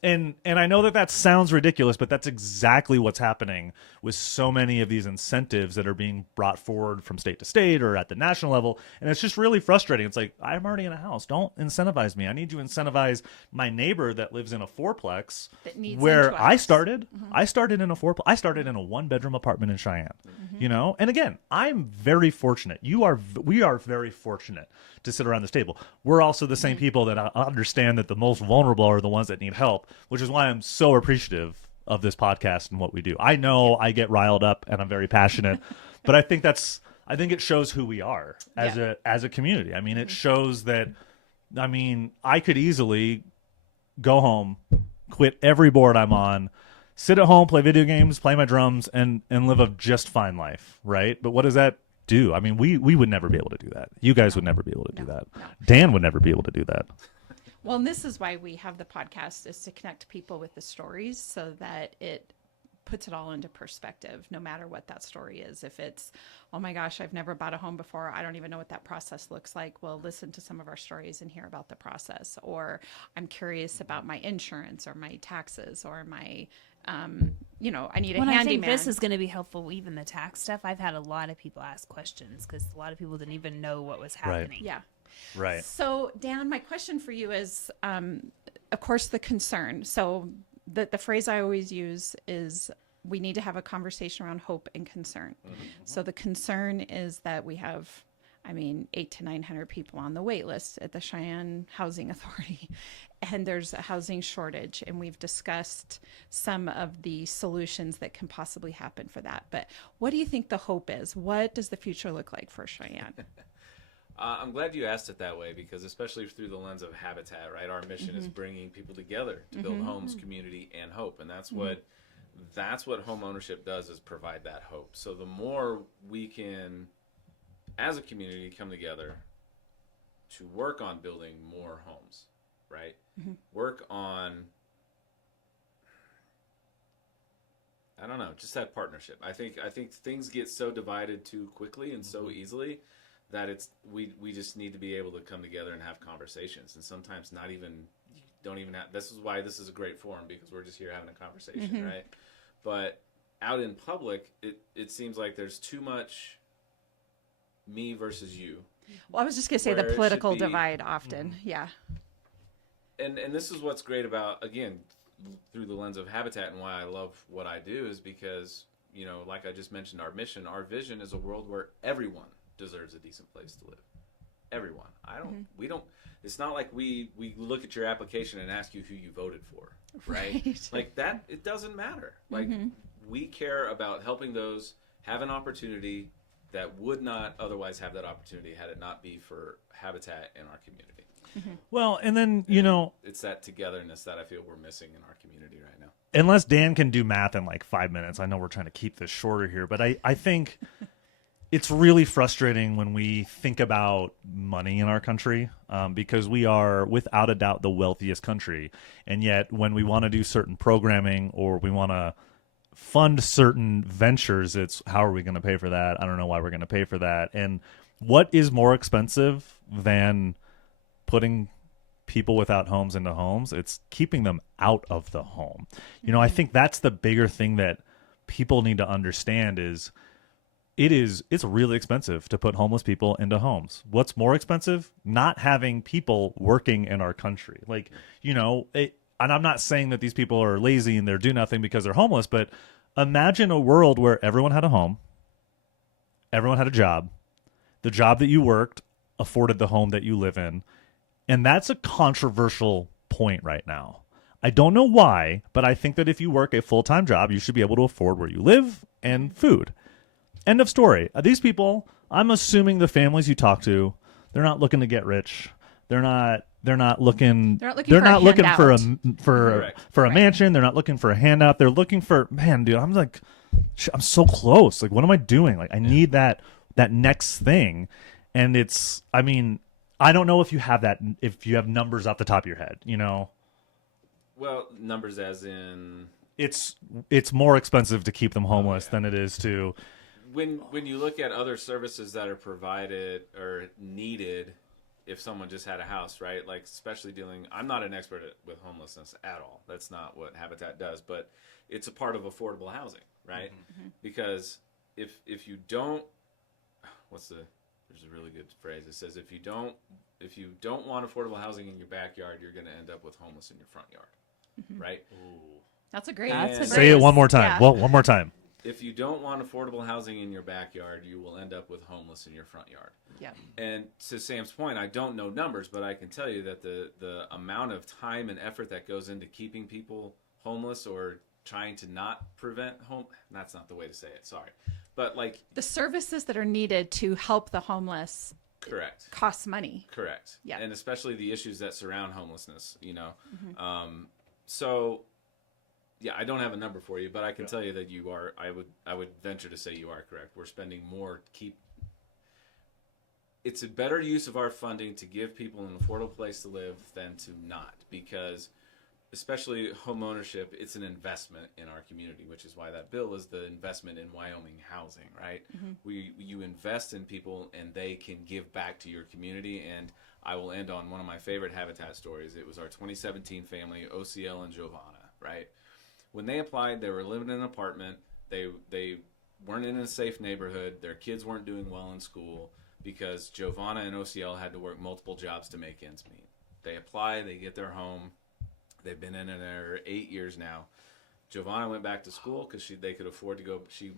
And I know that sounds ridiculous, but that's exactly what's happening with so many of these incentives that are being brought forward from state to state or at the national level. And it's just really frustrating. It's like, I'm already in a house. Don't incentivize me. I need to incentivize my neighbor that lives in a fourplex where I started. I started in a fourplex. I started in a 1-bedroom apartment in Cheyenne, you know? And again, I'm very fortunate. We are very fortunate to sit around this table. We're also the same people that understand that the most vulnerable are the ones that need help, which is why I'm so appreciative of this podcast and what we do. I know I get riled up and I'm very passionate, but I think it shows who we are as a community. I mean, it shows that, I could easily go home, quit every board I'm on, sit at home, play video games, play my drums, and live a just fine life, right? But what does that do? I mean, we would never be able to do that. You guys would never be able to do that. No. Dan would never be able to do that. Well, and this is why we have the podcast, is to connect people with the stories so that it puts it all into perspective, no matter what that story is. If it's, oh my gosh, I've never bought a home before, I don't even know what that process looks like. Well, listen to some of our stories and hear about the process. Or I'm curious about my insurance or my taxes or my, I need a handyman. I think this is going to be helpful, even the tax stuff. I've had a lot of people ask questions because a lot of people didn't even know what was happening. Yeah. Right. So, Dan, my question for you is, of course, the concern. So the phrase I always use is, we need to have a conversation around hope and concern. So the concern is that we have, 800 to 900 people on the wait list at the Cheyenne Housing Authority, and there's a housing shortage, and we've discussed some of the solutions that can possibly happen for that. But what do you think the hope is? What does the future look like for Cheyenne? I'm glad you asked it that way, because especially through the lens of Habitat, right? Our mission is bringing people together to build homes, community, and hope. And that's what home ownership does, is provide that hope. So the more we can, as a community, come together, work on building more homes, right? Work on, I don't know, just that partnership. I think things get so divided too quickly and so easily that we just need to be able to come together and have conversations. And sometimes don't even have. This is why this is a great forum, because we're just here having a conversation, right? But out in public, it seems like there's too much me versus you. Well, I was just going to say the Where it political should be- divide often. Yeah. And this is what's great about, again, through the lens of Habitat, and why I love what I do, is because, you know, like I just mentioned, our mission, our vision is a world where everyone deserves a decent place to live. Everyone. We don't, it's not like we look at your application and ask you who you voted for, right? Like that, it doesn't matter. Like we care about helping those have an opportunity that would not otherwise have that opportunity had it not be for Habitat in our community. Well, and then, you know, It's that togetherness that I feel we're missing in our community right now. unless Dan can do math in like 5 minutes, I know we're trying to keep this shorter here, but I think it's really frustrating when we think about money in our country, because we are without a doubt the wealthiest country. And yet when we want to do certain programming or we want to fund certain ventures, it's how are we going to pay for that? I don't know why we're going to pay for that. And what is more expensive than putting people without homes into homes? It's keeping them out of the home. You know, I think that's the bigger thing that people need to understand is it's really expensive to put homeless people into homes. What's more expensive? Not having people working in our country. Like, you know, and I'm not saying that these people are lazy and they're do nothing because they're homeless, but imagine a world where everyone had a home, everyone had a job, the job that you worked afforded the home that you live in. And that's a controversial point right now. I don't know why, but I think that if you work a full-time job, you should be able to afford where you live and food. End of story. These people, I'm assuming the families you talk to, they're not looking to get rich. They're not looking for a mansion. They're not looking for a handout. They're looking for, man, dude, I'm so close. Like, what am I doing? Like, I need that next thing. And it's, I mean, I don't know if you have that, if you have numbers off the top of your head, you know? Well, numbers as in... It's more expensive to keep them homeless than it is to... When you look at other services that are provided or needed if someone just had a house, right? Like, especially I'm not an expert with homelessness at all. That's not what Habitat does, but it's a part of affordable housing, right? Because if you don't... There's a really good phrase. It says if you don't want affordable housing in your backyard, you're going to end up with homeless in your front yard, right? Ooh. That's a great. Say it one more time. Yeah. Well, one more time. If you don't want affordable housing in your backyard, you will end up with homeless in your front yard. Yeah. And to Sam's point, I don't know numbers, but I can tell you that the amount of time and effort that goes into keeping people homeless or trying to not prevent that's not the way to say it. Sorry. But like The services that are needed to help the homeless correct. costs money. Correct. Yeah. And especially the issues that surround homelessness, you know. So yeah, I don't have a number for you, but I can tell you that you are, I would venture to say you are correct. We're spending more it's a better use of our funding to give people an affordable place to live than to not, because especially home ownership, it's an investment in our community, which is why that bill is the investment in Wyoming housing, right? You invest in people and they can give back to your community. And I will end on one of my favorite Habitat stories. It was our 2017 family, OCL and Giovanna, right? When they applied, they were living in an apartment. They weren't in a safe neighborhood. Their kids weren't doing well in school because Giovanna and OCL had to work multiple jobs to make ends meet. They apply, they get their home. They've been in there 8 years now. Giovanna went back to school because they could afford to go. She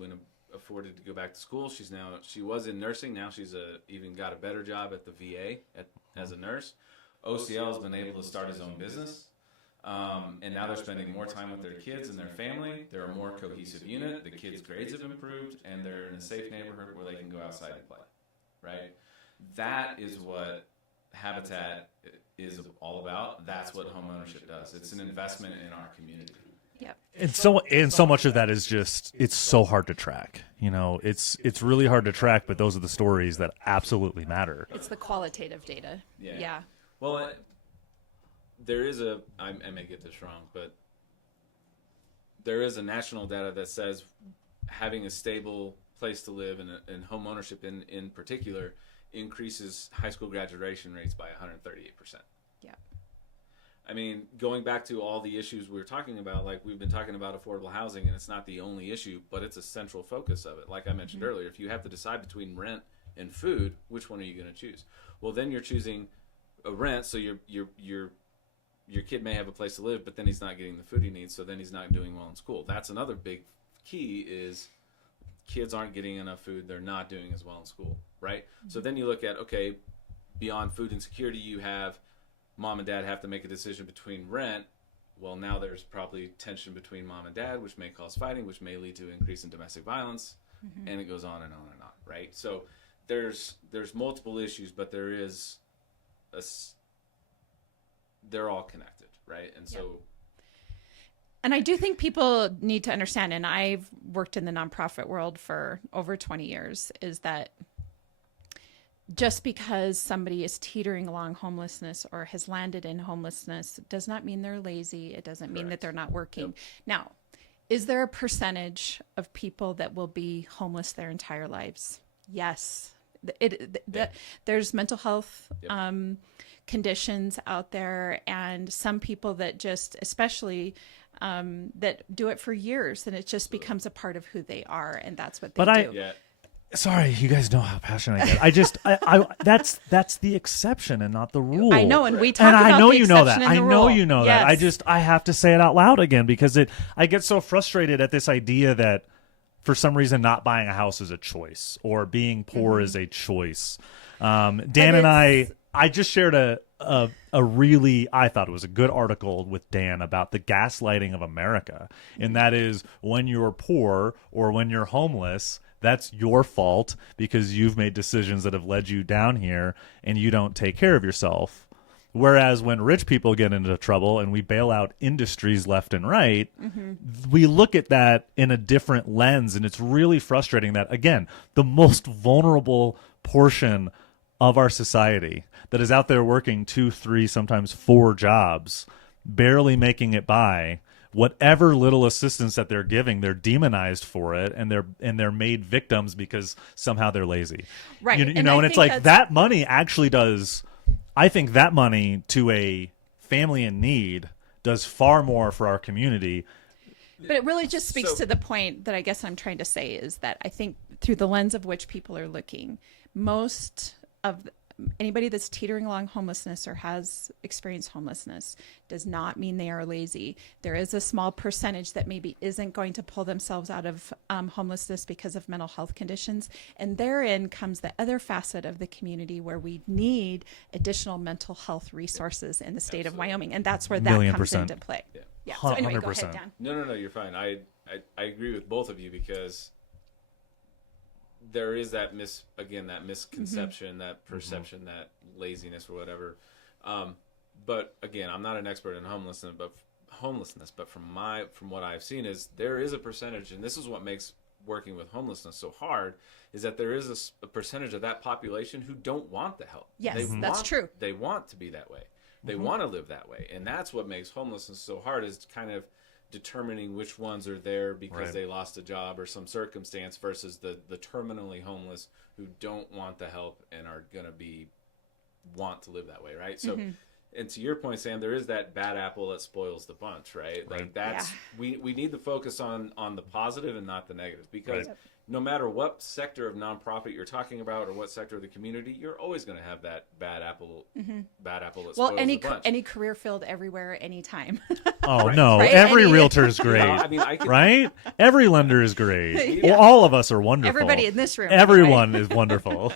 afforded to go back to school. She was in nursing. Now she's even got a better job at the VA as a nurse. OCL has been able to start his own business. And now they're spending more time with their kids and their family. They're a more cohesive unit. The kids' grades have improved, and they're in a safe neighborhood where they can go outside and play. Right? That is what Habitat is all about. That's what homeownership does. It's an investment in our community. Yep. And so much of that is just, it's so hard to track. You know, it's really hard to track, but those are the stories that absolutely matter. It's the qualitative data. Yeah. Well, there is I may get this wrong, but there is a national data that says having a stable place to live and home ownership in particular increases high school graduation rates by 138%. Yeah. I mean, going back to all the issues we were talking about, like we've been talking about affordable housing, and it's not the only issue, but it's a central focus of it. Like I mentioned earlier, if you have to decide between rent and food, which one are you going to choose? Well, then you're choosing a rent, so your kid may have a place to live, but then he's not getting the food he needs, so then he's not doing well in school. That's another big key is kids aren't getting enough food, they're not doing as well in school, right? So then you look at, okay, beyond food insecurity, you have mom and dad have to make a decision between rent. Well, now there's probably tension between mom and dad, which may cause fighting, which may lead to an increase in domestic violence, and it goes on and on and on, right? So there's multiple issues, but they're all connected, right? And so... And I do think people need to understand, and I've worked in the nonprofit world for over 20 years, is that just because somebody is teetering along homelessness or has landed in homelessness does not mean they're lazy. It doesn't mean that they're not working. Yep. Now, is there a percentage of people that will be homeless their entire lives? Yes. There's mental health conditions out there, and some people that just, especially that do it for years, and it just becomes a part of who they are, and that's what they do. Sorry, you guys know how passionate I get. I just, that's the exception and not the rule. I know, and we talk about I know the you know exception that. and the I know rule. you know Yes. that. I have to say it out loud again because I get so frustrated at this idea that for some reason not buying a house is a choice or being poor is a choice. Dan and I just shared a really, I thought it was a good article with Dan about the gaslighting of America. And that is when you're poor or when you're homeless, that's your fault because you've made decisions that have led you down here and you don't take care of yourself. Whereas when rich people get into trouble and we bail out industries left and right, we look at that in a different lens. And it's really frustrating that, again, the most vulnerable portion of our society that is out there working 2, 3, sometimes 4 jobs, barely making it by, whatever little assistance that they're giving, they're demonized for it, and they're made victims because somehow they're lazy. Right. You know, and it's like that money actually does. I think that money to a family in need does far more for our community. But it really just speaks to the point that I guess I'm trying to say is that I think through the lens of which people are looking, most of anybody that's teetering along homelessness or has experienced homelessness does not mean they are lazy. There is a small percentage that maybe isn't going to pull themselves out of homelessness because of mental health conditions. And therein comes the other facet of the community where we need additional mental health resources in the state of Wyoming. And that's where that comes into play. Yeah. So anyway, go ahead, Dan. No, you're fine. I agree with both of you because there is that misconception, that perception, that laziness or whatever. But again, I'm not an expert in homelessness, but from what I've seen is there is a percentage, and this is what makes working with homelessness so hard, is that there is a percentage of that population who don't want the help. Yes, that's true. They want to be that way. They want to live that way. And that's what makes homelessness so hard, is kind of determining which ones are there because they lost a job or some circumstance versus the terminally homeless who don't want the help and are going to want to live that way, right? So, and to your point, Sam, there is that bad apple that spoils the bunch, right? Like that's we need to focus on the positive and not the negative, because no matter what sector of nonprofit you're talking about or what sector of the community, you're always going to have that bad apple that spoils the bunch. Any career field everywhere, anytime. Oh no! Right? Every realtor is great, right? Every lender is great. Well, all of us are wonderful. Everybody in this room, everyone is wonderful.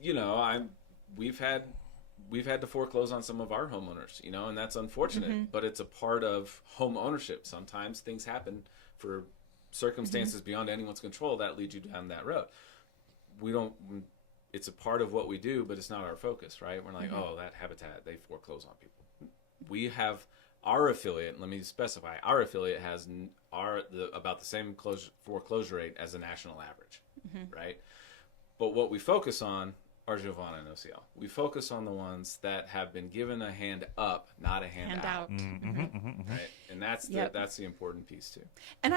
You know, we've had to foreclose on some of our homeowners, you know, and that's unfortunate. But it's a part of home ownership. Sometimes things happen for circumstances beyond anyone's control that lead you down that road. It's a part of what we do, but it's not our focus, right? We're like, oh, that habitat, they foreclose on people. We have Our affiliate, let me specify, our affiliate has about the same foreclosure rate as the national average, right? But what we focus on are Giovanna and OCL. We focus on the ones that have been given a hand up, not a hand out. Right? And that's the important piece too. And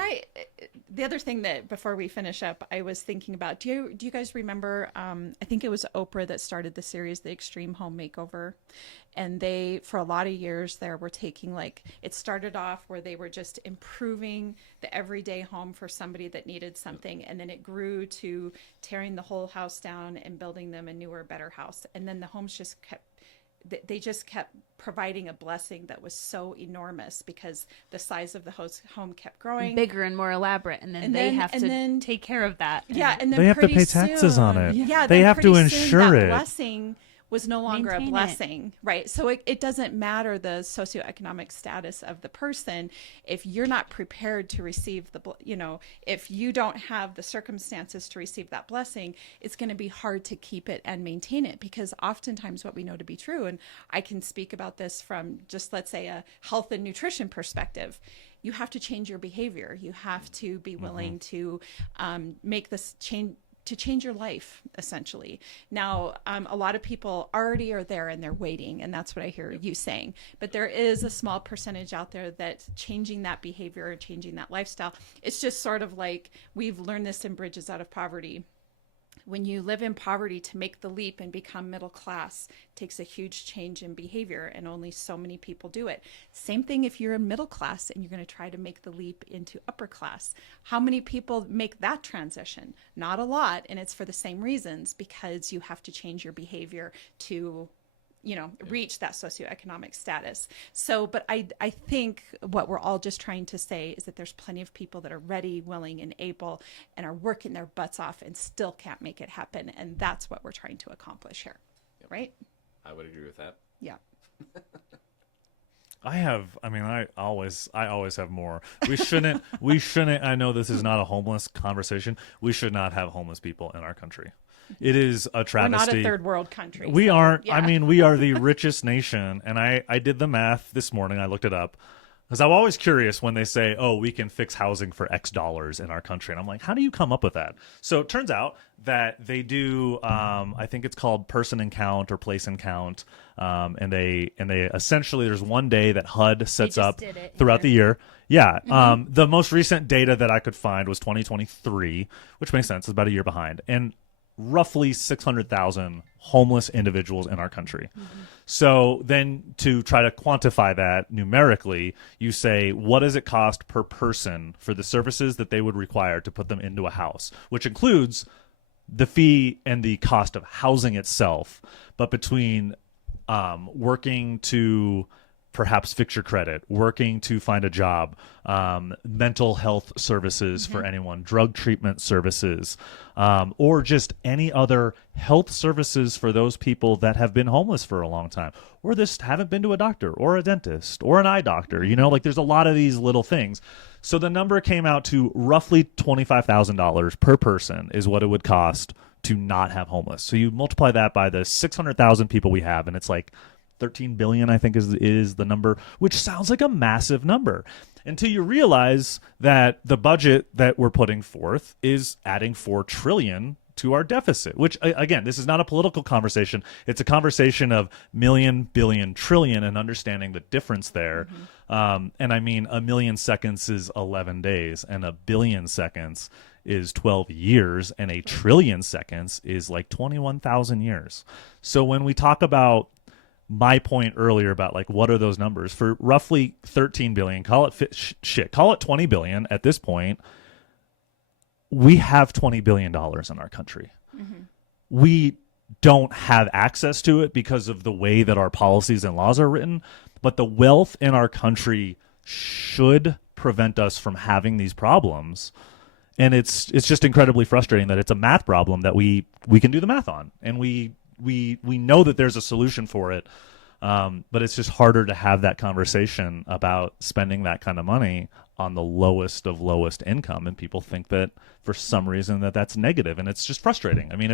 the other thing that before we finish up, I was thinking about, do you guys remember, I think it was Oprah that started the series, The Extreme Home Makeover. And they, for a lot of years there, were taking it started off where they were just improving the everyday home for somebody that needed something. And then it grew to tearing the whole house down and building them a newer, better house. And then the homes just kept providing a blessing that was so enormous because the size of the home kept growing bigger and more elaborate, and then they have to take care of that. Yeah, and then they have to pay taxes on it. Yeah, they have to insure it. Blessing was no longer a blessing, right? So it doesn't matter the socioeconomic status of the person. If you're not prepared to receive if you don't have the circumstances to receive that blessing, it's going to be hard to keep it and maintain it, because oftentimes what we know to be true, and I can speak about this from just, let's say, a health and nutrition perspective, you have to change your behavior. You have to be willing to make this change, to change your life, essentially. Now, a lot of people already are there and they're waiting, and that's what I hear you saying. But there is a small percentage out there that changing that behavior or changing that lifestyle, it's just sort of like, we've learned this in Bridges Out of Poverty. When you live in poverty, to make the leap and become middle class takes a huge change in behavior, and only so many people do it. Same thing if you're in middle class and you're going to try to make the leap into upper class. How many people make that transition? Not a lot, and it's for the same reasons, because you have to change your behavior to reach that socioeconomic status. So, but I think what we're all just trying to say is that there's plenty of people that are ready, willing, and able, and are working their butts off and still can't make it happen. And that's what we're trying to accomplish here. Right? I would agree with that. Yeah. I always have more. We shouldn't, I know this is not a homeless conversation. We should not have homeless people in our country. It is a travesty. We're not a third world country. We aren't. Yeah. I mean, we are the richest nation. And I did the math this morning. I looked it up. Because I'm always curious when they say, oh, we can fix housing for X dollars in our country. And I'm like, how do you come up with that? So it turns out that they do, I think it's called person and count or place and count. And they essentially, there's one day that HUD sets up throughout the year. Yeah. The most recent data that I could find was 2023, which makes sense. It's about a year behind. And roughly 600,000 homeless individuals in our country. So then to try to quantify that numerically, you say, what does it cost per person for the services that they would require to put them into a house, which includes the fee and the cost of housing itself, but between working to perhaps fix your credit, working to find a job, mental health services for anyone, drug treatment services, or just any other health services for those people that have been homeless for a long time, or just haven't been to a doctor or a dentist or an eye doctor. There's a lot of these little things. So the number came out to roughly $25,000 per person is what it would cost to not have homeless. So you multiply that by the 600,000 people we have, and it's like 13 billion, I think is the number, which sounds like a massive number until you realize that the budget that we're putting forth is adding 4 trillion to our deficit, which again, this is not a political conversation. It's a conversation of million, billion, trillion, and understanding the difference there. And I mean, a million seconds is 11 days and a billion seconds is 12 years and a trillion seconds is like 21,000 years. So when we talk about my point earlier about like, what are those numbers for roughly 13 billion, call it 20 billion at this point. We have $20 billion in our country. We don't have access to it because of the way that our policies and laws are written, but the wealth in our country should prevent us from having these problems. And it's just incredibly frustrating that it's a math problem that we can do the math on, and we know that there's a solution for it, but it's just harder to have that conversation about spending that kind of money on the lowest of lowest income, and people think that for some reason that's negative, and it's just frustrating. I mean,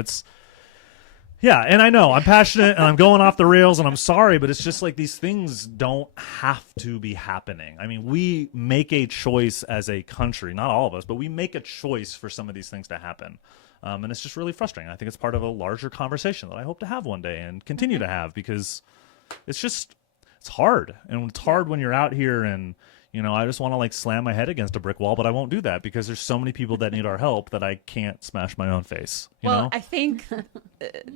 Yeah, and I know I'm passionate and I'm going off the rails and I'm sorry, but it's just like these things don't have to be happening. I mean, we make a choice as a country, not all of us, but we make a choice for some of these things to happen. And it's just really frustrating. I think it's part of a larger conversation that I hope to have one day and continue to have, because it's hard. And it's hard when you're out here and, I just want to like slam my head against a brick wall, but I won't do that because there's so many people that need our help that I can't smash my own face. You know? I think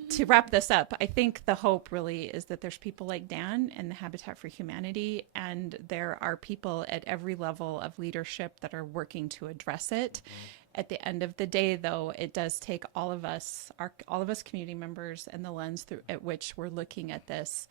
to wrap this up, I think the hope really is that there's people like Dan and the Habitat for Humanity, and there are people at every level of leadership that are working to address it. At the end of the day, though, it does take all of us community members, and the lens through at which we're looking at this,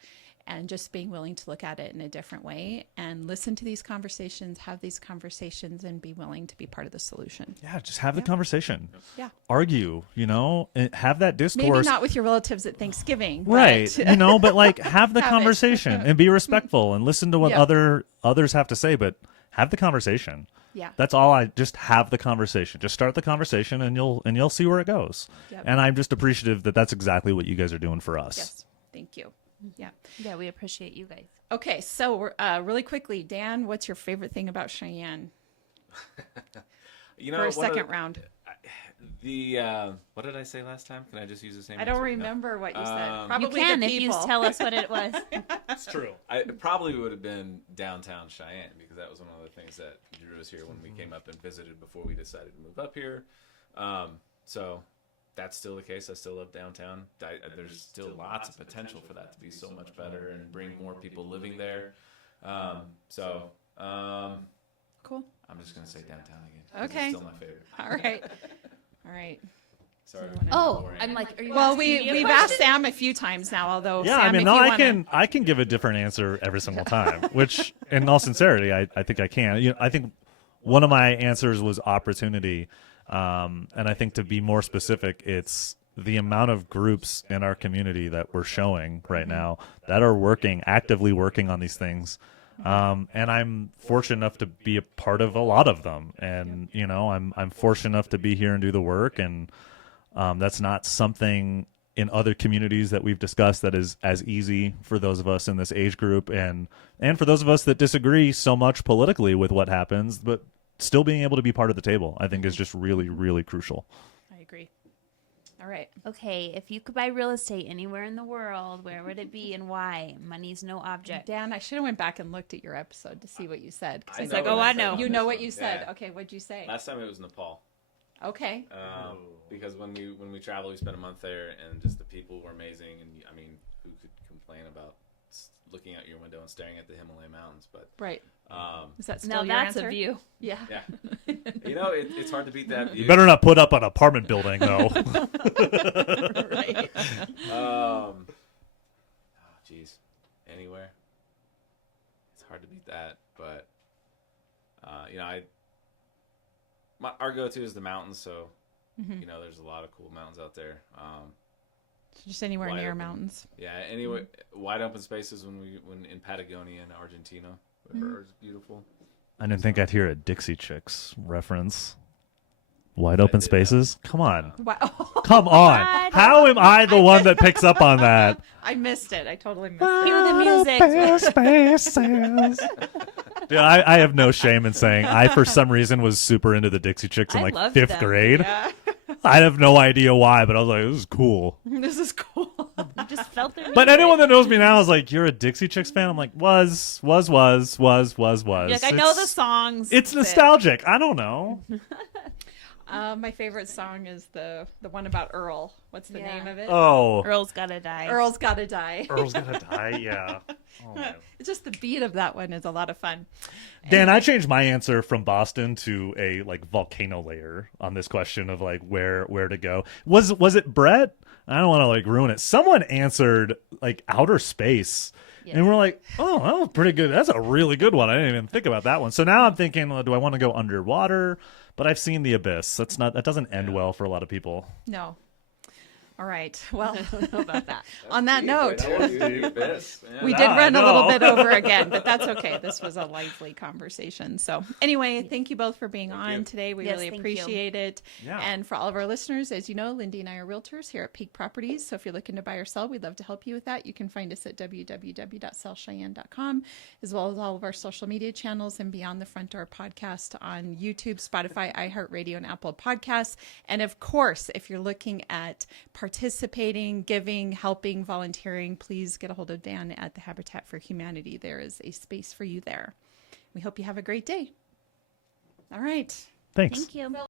and just being willing to look at it in a different way and listen to these conversations, have these conversations, and be willing to be part of the solution. Yeah, just have the conversation. Yeah. Argue, and have that discourse. Maybe not with your relatives at Thanksgiving. Right. But but like have the Have it. conversation and be respectful and listen to what others have to say, but have the conversation. Yeah. That's all. Just have the conversation. Just start the conversation and you'll see where it goes. Yep. And I'm just appreciative that that's exactly what you guys are doing for us. Yes. Thank you. Yeah. Yeah, we appreciate you guys. Okay, so we're, really quickly, Dan, what's your favorite thing about Cheyenne for a second round? What did I say last time? Can I just use the same? I don't answer? remember what you said. You Probably can the if you people. tell us what it was. It's true. It probably would have been downtown Cheyenne, because that was one of the things that drew us here when we came up and visited before we decided to move up here. So that's still the case. I still love downtown. There's still lots of potential for that to be so much better and bring more people living there. Cool. I'm just going to say downtown again. 'Cause Okay. It's still my favorite. All right. Sorry. Oh, I'm like, are you Well, asking me a we've question? asked Sam a few times now, although Yeah, Sam, I mean, if no, you I wanna... I can give a different answer every single time, which, in all sincerity, I think I can. I think one of my answers was opportunity, and I think to be more specific, it's the amount of groups in our community that we're showing right now that are actively working on these things. And I'm fortunate enough to be a part of a lot of them, and I'm fortunate enough to be here and do the work, and that's not something in other communities that we've discussed that is as easy for those of us in this age group, and for those of us that disagree so much politically with what happens, but still being able to be part of the table, I think is just really, really crucial. I agree. All right. Okay, if you could buy real estate anywhere in the world, where would it be and why? Money's no object. Dan, I should have went back and looked at your episode to see what you said. 'Cause I was know like, what oh, I I said know. on You this know one. what you said. Yeah. Okay, what'd you say? Last time it was Nepal. Okay. Because when we traveled, we spent a month there, and just the people were amazing. And I mean, who could complain about looking out your window and staring at the Himalaya mountains? But Right. Is that still Now your that's answer? a view. Yeah. yeah, it's hard to beat that view. You better not put up an apartment building, though. Right. Geez, anywhere. It's hard to beat that, but our go-to is the mountains. So there's a lot of cool mountains out there. Just anywhere Wide near open. mountains. Yeah, anyway, wide open spaces when in Patagonia and Argentina, where it's beautiful. I didn't think I'd hear a Dixie Chicks reference. Wide open spaces? Come on. Wow. Come on. How am I the one that picks up on that? I missed it. I totally missed Cue it. the music. Spaces. Dude, I have no shame in saying I, for some reason, was super into the Dixie Chicks in I like loved 5th them. grade. Yeah. I have no idea why, but I was like, this is cool. This is cool. You just felt their But music. anyone that knows me now is like, you're a Dixie Chicks fan? I'm like, was. You're like, I know the songs. It's but- nostalgic. I don't know. My favorite song is the one about Earl. What's the Yeah. name of it? Oh. Earl's gotta die. Earl's Gotta Die. Earl's gonna die, yeah. Oh, man. It's just the beat of that one is a lot of fun. Dan, I changed my answer from Boston to a like volcano layer on this question of like where to go. Was it Brett? I don't want to like ruin it. Someone answered like outer space. Yeah. And we're like, oh, that was pretty good. That's a really good one. I didn't even think about that one. So now I'm thinking, well, do I want to go underwater? But I've seen The Abyss. That doesn't end well for a lot of people. No. All right. Well, I don't know about that. on that note, we Yeah, did run I a little know. bit over again, but that's okay. This was a lively conversation. So anyway, thank you both for being on you. today. We Yes, really thank you. appreciate it. Yeah. And for all of our listeners, as you know, Lindee and I are realtors here at Peak Properties. So if you're looking to buy or sell, we'd love to help you with that. You can find us at www.sellcheyenne.com, as well as all of our social media channels and Beyond the Front Door podcast on YouTube, Spotify, iHeartRadio, and Apple Podcasts. And of course, if you're looking at participating, giving, helping, volunteering, please get a hold of Dan at the Habitat for Humanity. There is a space for you there. We hope you have a great day. All right. Thanks. Thank you.